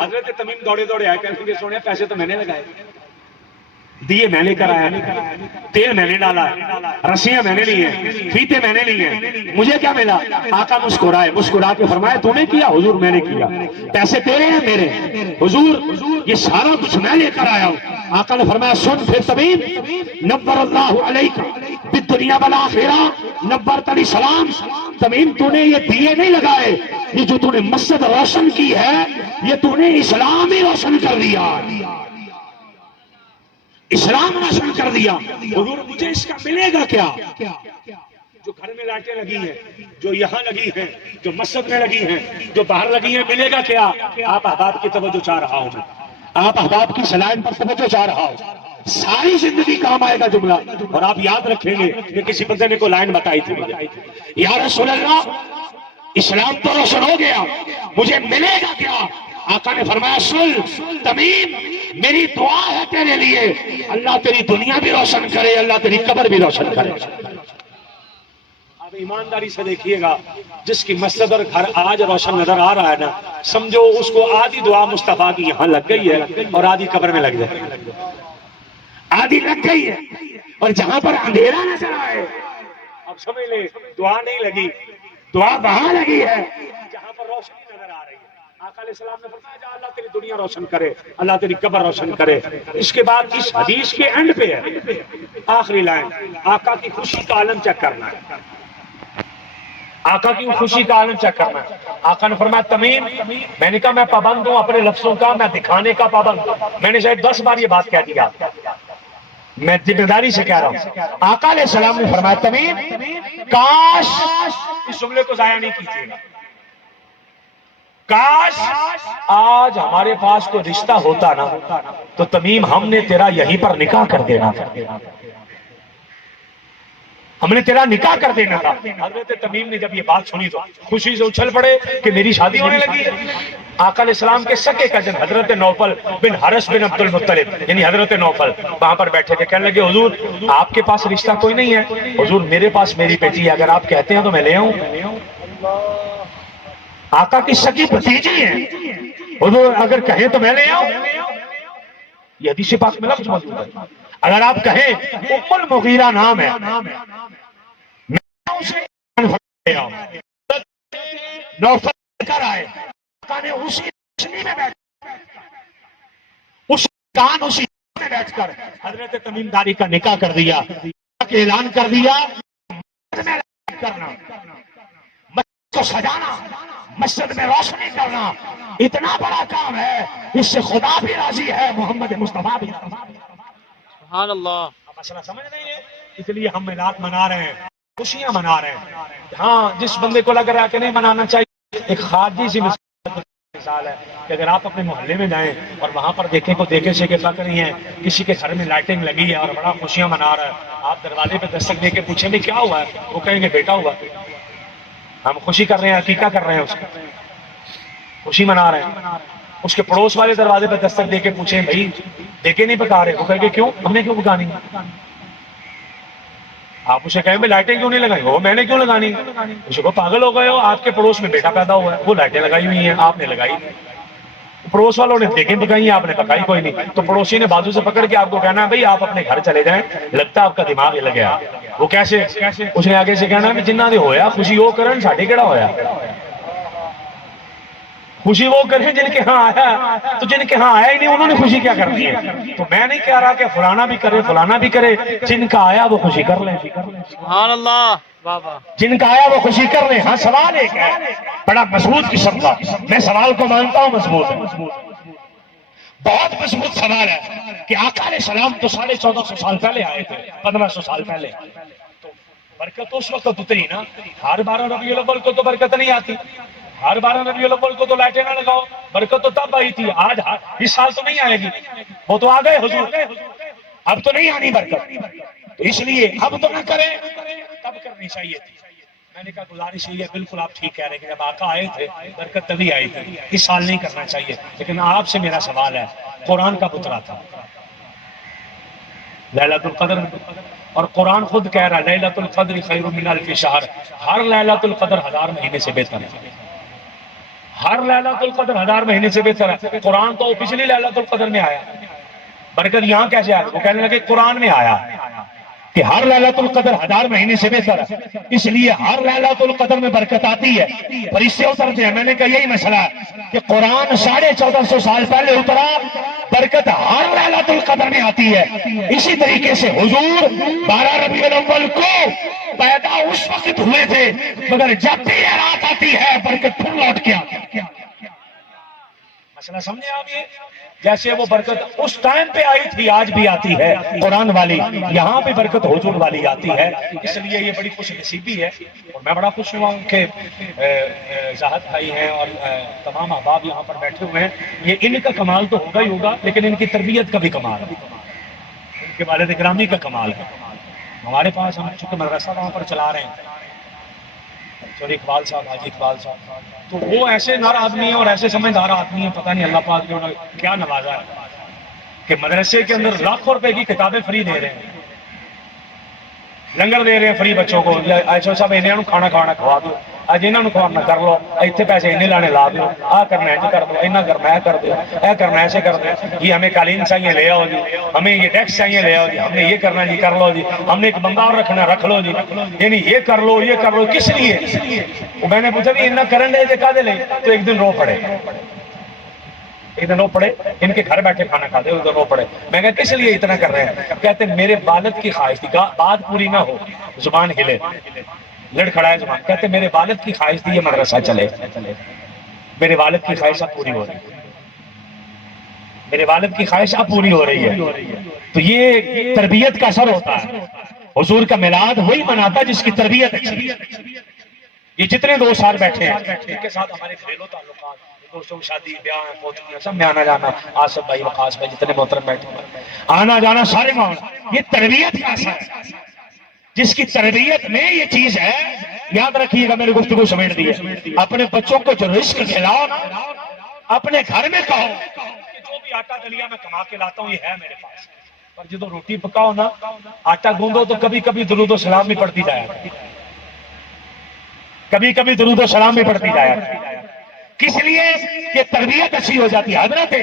حضرت تمیم دوڑے دوڑے آئے, کہتے ہیں سونے پیسے تو میں نے لگائے, دیے میں نے کرایا, تیل میں نے ڈالا, رسیاں میں نے لی ہیں, فیتے میں نے لی ہیں, مجھے کیا ملا؟ آقا مسکرائے, مسکرا کے فرمایا تو نے کیا؟ حضور میں نے کیا. پیسے تیرے ہیں میرے؟ حضور یہ سارا کچھ میں لے کر آیا ہوں. آقا نے فرمایا سن پھر تمیم, نبر اللہ علیک بالدنیا والآخرہ نبرت علی سلام. تمیم تو نے یہ دیے نہیں لگائے, یہ جو تو نے مسجد روشن کی ہے یہ تو نے اسلام ہی روشن کر دیا, اسلام روشن کر دیا. حضور مجھے اس کا ملے گا کیا؟ جو گھر میں لائٹیں لگی ہیں, جو یہاں لگی ہیں, جو مسجد میں لگی ہیں, جو باہر لگی ہیں, ملے گا کیا؟ آپ احباب کی توجہ چاہ رہا ہوں, آپ احباب کی صلاحیت پر توجہ چاہ رہا ہوں. ساری زندگی کام آئے گا جملہ, اور آپ یاد رکھیں گے کہ کسی بندے نے کوئی لائن بتائی تھی, یا رسول اللہ اسلام تو روشن ہو گیا, مجھے ملے گا کیا؟ آقا نے فرمایا سن تمیم, میری دعا ہے تیرے لیے, اللہ تیری دنیا بھی روشن کرے, اللہ تیری قبر بھی روشن کرے. آپ ایمانداری سے دیکھیے گا, جس کی مسجد اور گھر آج روشن نظر آ رہا ہے نا, سمجھو اس کو آدھی دعا مصطفیٰ کی یہاں لگ گئی ہے اور آدھی قبر میں لگ جائے, آدھی لگ گئی ہے. اور جہاں پر اندھیرا نظر آئے, اب سمجھ لیں دعا نہیں لگی, دعا وہاں لگی ہے جہاں پر روشنی نظر آ رہی ہے. آقا علیہ السلام نے فرمایا جا اللہ تیری دنیا روشن کرے, اللہ تیری قبر روشن کرے. اس کے بعد اس حدیث کے اینڈ پہ ہے آخری لائن, آقا کی خوشی کا عالم چیک کرنا ہے, آقا کی خوشی کا عالم چیک کرنا ہے. آقا نے فرمایا تمیم, میں نے کہا میں پابند ہوں اپنے لفظوں کا, میں دکھانے کا پابند ہوں. میں نے شاید 10 بار یہ بات کہہ دیا, میں ذمہ داری سے کہہ رہا ہوں. آقا علیہ السلام نے فرمایا تمیم کاش, اس جملے کو ضائع نہیں کیجیے گا, کاش آج ہمارے پاس کوئی رشتہ ہوتا نا تو تمیم ہم نے تیرا یہیں پر نکاح کر دینا تھا, ہم نے تیرا نکاح کر دینا تھا. حضرت تمیم نے جب یہ بات سنی تو خوشی سے اچھل پڑے کہ میری شادی ہونے لگی ہے. آقا علیہ السلام کے سکے کزن حضرت نوفل بن حارث بن عبد المطلب یعنی حضرت نوفل وہاں پر بیٹھے تھے, کہنے لگے حضور آپ کے پاس رشتہ کوئی نہیں ہے؟ حضور میرے پاس میری بیٹی ہے, اگر آپ کہتے ہیں تو میں لے آؤں. آقا کی سکی بھتیجی ہے, حضور اگر کہیں تو میں لے آؤں. یہ حدیث پاک میں لفظ موجود ہے, اگر آپ کہیں ام المغیرہ نام ہے, اسے نوفل کر آئے نے اسی روشنی میں بیٹھ اسی میں بیٹھ کر حضرت تمیم داری کا نکاح کر دیا، اعلان کر دیا کرنا، مسجد کو سجانا، مسجد میں روشنی کرنا اتنا بڑا کام ہے، اس سے خدا بھی راضی ہے، محمد مصطفیٰ بھی۔ سبحان اللہ۔ مسئلہ سمجھ نہیں ہے، اس لیے ہم میلاد منا رہے ہیں، خوشیاں منا رہے ہیں۔ ہاں جس بندے کو لگ رہا ہے کہ نہیں منانا چاہیے، ایک خارجی سی مثال ہے کہ اگر آپ اپنے محلے میں جائیں اور وہاں پر دیکھیں کو دیکھے سے کہ فکر نہیں ہے، کسی کے گھر میں لائٹنگ لگی ہے اور بڑا خوشیاں منا رہا ہے، آپ دروازے پہ دستک دے کے پوچھیں بھی کیا ہوا ہے، وہ کہیں گے بیٹا ہوا، ہم خوشی کر رہے ہیں، عقیقہ کر رہے ہیں، اس کی خوشی منا رہے ہیں۔ اس کے پڑوس والے دروازے پہ دستک دے کے پوچھیں بھائی دیکھے نہیں پکا رہے، وہ کہیں گے کیوں، ہم نے کیوں پکانی؟ آپ اسے کہیں بھی لائٹیں کیوں نہیں لگائی، وہ میں نے کیوں لگانی؟ اسے کو پاگل ہو گئے ہو، آپ کے پڑوس میں بیٹا پیدا ہوا ہے، وہ لائٹیں لگائی ہوئی ہیں، آپ نے لگائی نہیں، پڑوس والوں نے دیکھیں پکائی ہیں، آپ نے پکائی کوئی نہیں، تو پڑوسی نے بازو سے پکڑ کے آپ کو کہنا ہے بھائی آپ اپنے گھر چلے جائیں، لگتا ہے آپ کا دماغ ہل گیا۔ وہ کیسے؟ اس نے آگے سے کہنا ہے جنہ دے ہویا خوشی وہ کرن، ساڈے کیڑا ہویا، خوشی وہ کریں جن کے ہاں آیا، تو جن کے ہاں آیا ہی نہیں انہوں نے خوشی کیا کرنی ہے؟ تو میں نہیں کہہ رہا کہ فلانا بھی کرے فلانا بھی کرے، جن کا آیا وہ خوشی کر لیں، سبحان اللہ۔ واہ واہ۔ جن کا آیا وہ خوشی کر لیں۔ ہاں سوال ایک ہے بڑا مضبوط قسم کا، میں سوال کو مانتا ہوں مضبوط ہے، بہت مضبوط سوال ہے کہ آقا علیہ السلام تو 1450 سال پہلے آئے تھے، 1500 سال پہلے، تو برکت اس وقت اتری نا، ہر 12 ربیع الاول کو تو برکت نہیں آتی، ہر 12 ربیع الاول کو تو لائٹیں نہ لگاؤ، برکت تو تب آئی تھی، آج اس سال تو نہیں آئے گی، وہ تو آ گئے حضور، اب تو نہیں آنی برکت، تو اس لیے اب تو نہ کریں، تب کرنی چاہیے تھی۔ میں نے کہا گزارش ہوئی ہے، بالکل آپ ٹھیک کہہ رہے ہیں کہ جب آقا آئے تھے برکت تبھی آئی تھی، اس سال نہیں کرنا چاہیے، لیکن آپ سے میرا سوال ہے، قرآن کا اترا تھا لیلۃ القدر، اور قرآن خود کہہ رہا ہے لیلۃ القدر خیر من الف شہر، ہر لیلۃ القدر 1000 مہینے سے بہتر ہے، ہر لیلۃ القدر 1000 مہینے سے بہتر ہے۔ قرآن تو پچھلی لیلۃ القدر میں آیا، برکت یہاں کیسے آیا؟ وہ کہنے لگے قرآن میں آیا کہ ہر لیلۃ القدر 1000 مہینے سے بہتر ہے، اس لیے ہر لیلۃ القدر میں برکت آتی ہے، پر اس سے اترتے ہیں۔ میں نے کہا یہی مسئلہ ہے کہ قرآن 1450 سال پہلے اترا، برکت ہر لیلۃ القدر میں آتی ہے، اسی طریقے سے حضور 12 ربیع الاول کو پیدا اس وقت ہوئے تھے، مگر جب بھی یہ رات آتی ہے برکت پھر لوٹ کے آتی ہے۔ مسئلہ سمجھے آپ؟ یہ جیسے وہ برکت اس ٹائم پہ آئی تھی آج بھی آتی ہے قرآن والی، یہاں بھی برکت حضور والی آتی ہے، اس لیے یہ بڑی خوش نصیبی ہے، اور میں بڑا خوش ہوا ہوں کہ زاہد بھائی ہیں اور تمام احباب یہاں پر بیٹھے ہوئے ہیں، یہ ان کا کمال تو ہوگا ہی ہوگا، لیکن ان کی تربیت کا بھی کمال ہے، ان کے والد گرامی کا کمال ہے۔ ہمارے پاس ہم چونکہ مدرسہ وہاں پر چلا رہے ہیں، چوری اقبال صاحب، حاجی اقبال صاحب، تو وہ ایسے نر آدمی ہیں اور ایسے سمجھدار آدمی ہیں، پتہ نہیں اللہ پاک نے انہیں کیا نوازا ہے کہ مدرسے کے اندر لاکھوں روپے کی کتابیں فری دے رہے ہیں، لنگر دے رہے ہیں فری بچوں کو، ایسا صاحب انہوں کھانا کھانا کھوا دو، اج انہوں کھوانا کر لو، اتنے پیسے انہیں لانے لا دو، آ کرنا ہے کر دو، اینا کرنا ہے کر دو، اے کرنا ایسے کر دو جی، ہمیں قالین چاہیے لے آؤ جی، ہمیں یہ ڈیسک چاہیے لے آؤ جی، ہم نے یہ کرنا جی کر لو جی، ہم نے ایک بندہ اور رکھنا رکھ لو جی، یعنی یہ کر لو یہ کر لو، کس لیے؟ میں نے پوچھا بھی اتنا کرن لے کا دے لے، تو ایک دن رو پڑے، ایک دن رو پڑے، ان کے گھر بیٹھے کھانا کھاتے، ایک دن رو پڑے، میں کہا کس لیے اتنا کر رہے ہیں؟ کہتے میرے والد کی خواہش تھی، بات پوری نہ ہو، زبان ہلے، لڑ کھڑا ہے زبان، کہتے میرے والد کی خواہش تھی یہ مدرسہ چلے، میرے والد کی خواہش اب پوری ہو رہی ہے، میرے والد کی خواہش اب پوری ہو رہی ہے، تو یہ تربیت کا اثر ہوتا ہے۔ حضور کا میلاد وہی مناتا جس کی تربیت اچھی ہے۔ یہ جتنے دوست ساتھ بیٹھے ہیں ان کے ساتھ ہمارے گھریلو تعلقات، دوستوں کی شادی بیاہ ہیں پوتیاں سب میں آنا جانا، آصف بھائی وقاص بھائی جتنے محترم بیٹھے ہیں آنا جانا سارے معاملہ، یہ تربیت کا اثر ہے۔ جس کی تربیت میں یہ چیز ہے، یاد رکھیے گا میری گفتگو سمیٹ دی ہے، اپنے بچوں کو جو رزق کھلاؤ نا، اپنے گھر میں کہو کہ جو بھی آٹا دلیا میں کما کے لاتا ہوں یہ ہے میرے پاس، پر جدو روٹی پکاؤ نا، آٹا گوندو تو کبھی کبھی درود و سلام بھی پڑھتی جایا، کبھی کبھی درود و سلام بھی پڑھتی جایا، کس لیے کہ تربیت اچھی ہو جاتی ہے۔ حضرت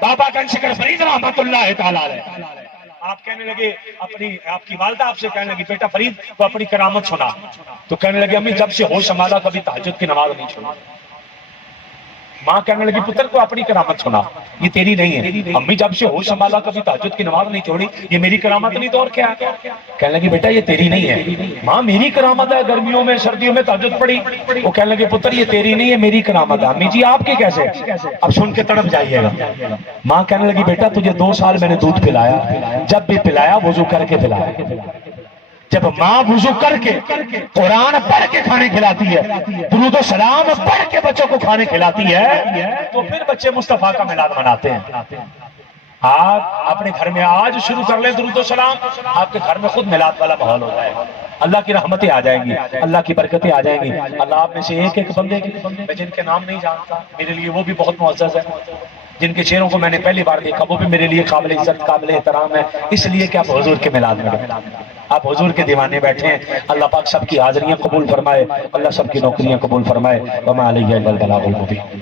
بابا گنج شکر فرید رحمۃ اللہ تعالی علیہ آپ کہنے لگے آپ کی والدہ آپ سے کہنے لگی بیٹا فرید تو اپنی کرامت سنا، تو کہنے لگے امی جب سے ہوش سنبھالا کبھی تہجد کی نماز نہیں چھوڑی۔ ماں کہنے لگی پتر کو اپنی کرامت سنا، یہ تیری نہیں ہے۔ امی جب سے ہوش سنبھالا کبھی تہجد کی نماز نہیں چھوڑی، یہ میری کرامت نہیں تو اور کیا؟ کہنے لگی بیٹا یہ تیری نہیں ہے۔ ماں میری کرامت ہے، گرمیوں میں سردیوں میں تہجد پڑھی۔ وہ کہنے لگے پتر یہ تیری نہیں ہے، میری کرامت ہے۔ امی جی آپ کے کیسے؟ اب سن کے تڑپ جائیے گا۔ ماں کہنے لگی بیٹا تجھے 2 سال میں نے دودھ پلایا، جب بھی پلایا وضو کر کے پلایا۔ جب ماں وضو کر کے قرآن پڑھ کے کھانے کھلاتی ہے، درود و سلام پڑھ کے بچوں کو کھانے کھلاتی ہے، تو پھر بچے مصطفیٰ کا میلاد مناتے ہیں۔ آپ اپنے گھر میں آج شروع کر لیں درود و سلام، آپ کے گھر میں خود میلاد والا ماحول ہو جائے گا، اللہ کی رحمتیں آ جائیں گی، اللہ کی برکتیں آ جائیں گی۔ اللہ آپ میں سے ایک ایک بندے کی، میں جن کے نام نہیں جانتا میرے لیے وہ بھی بہت معزز ہے، جن کے چہروں کو میں نے پہلی بار دیکھا وہ بھی میرے لیے قابل عزت قابل احترام ہے، اس لیے کہ آپ حضور کے میلاد میں گئے، آپ حضور کے دیوانے بیٹھے ہیں۔ اللہ پاک سب کی حاضریاں قبول فرمائے، اللہ سب کی نوکریاں قبول فرمائے۔ وما علیہ الا البلاغ المبین۔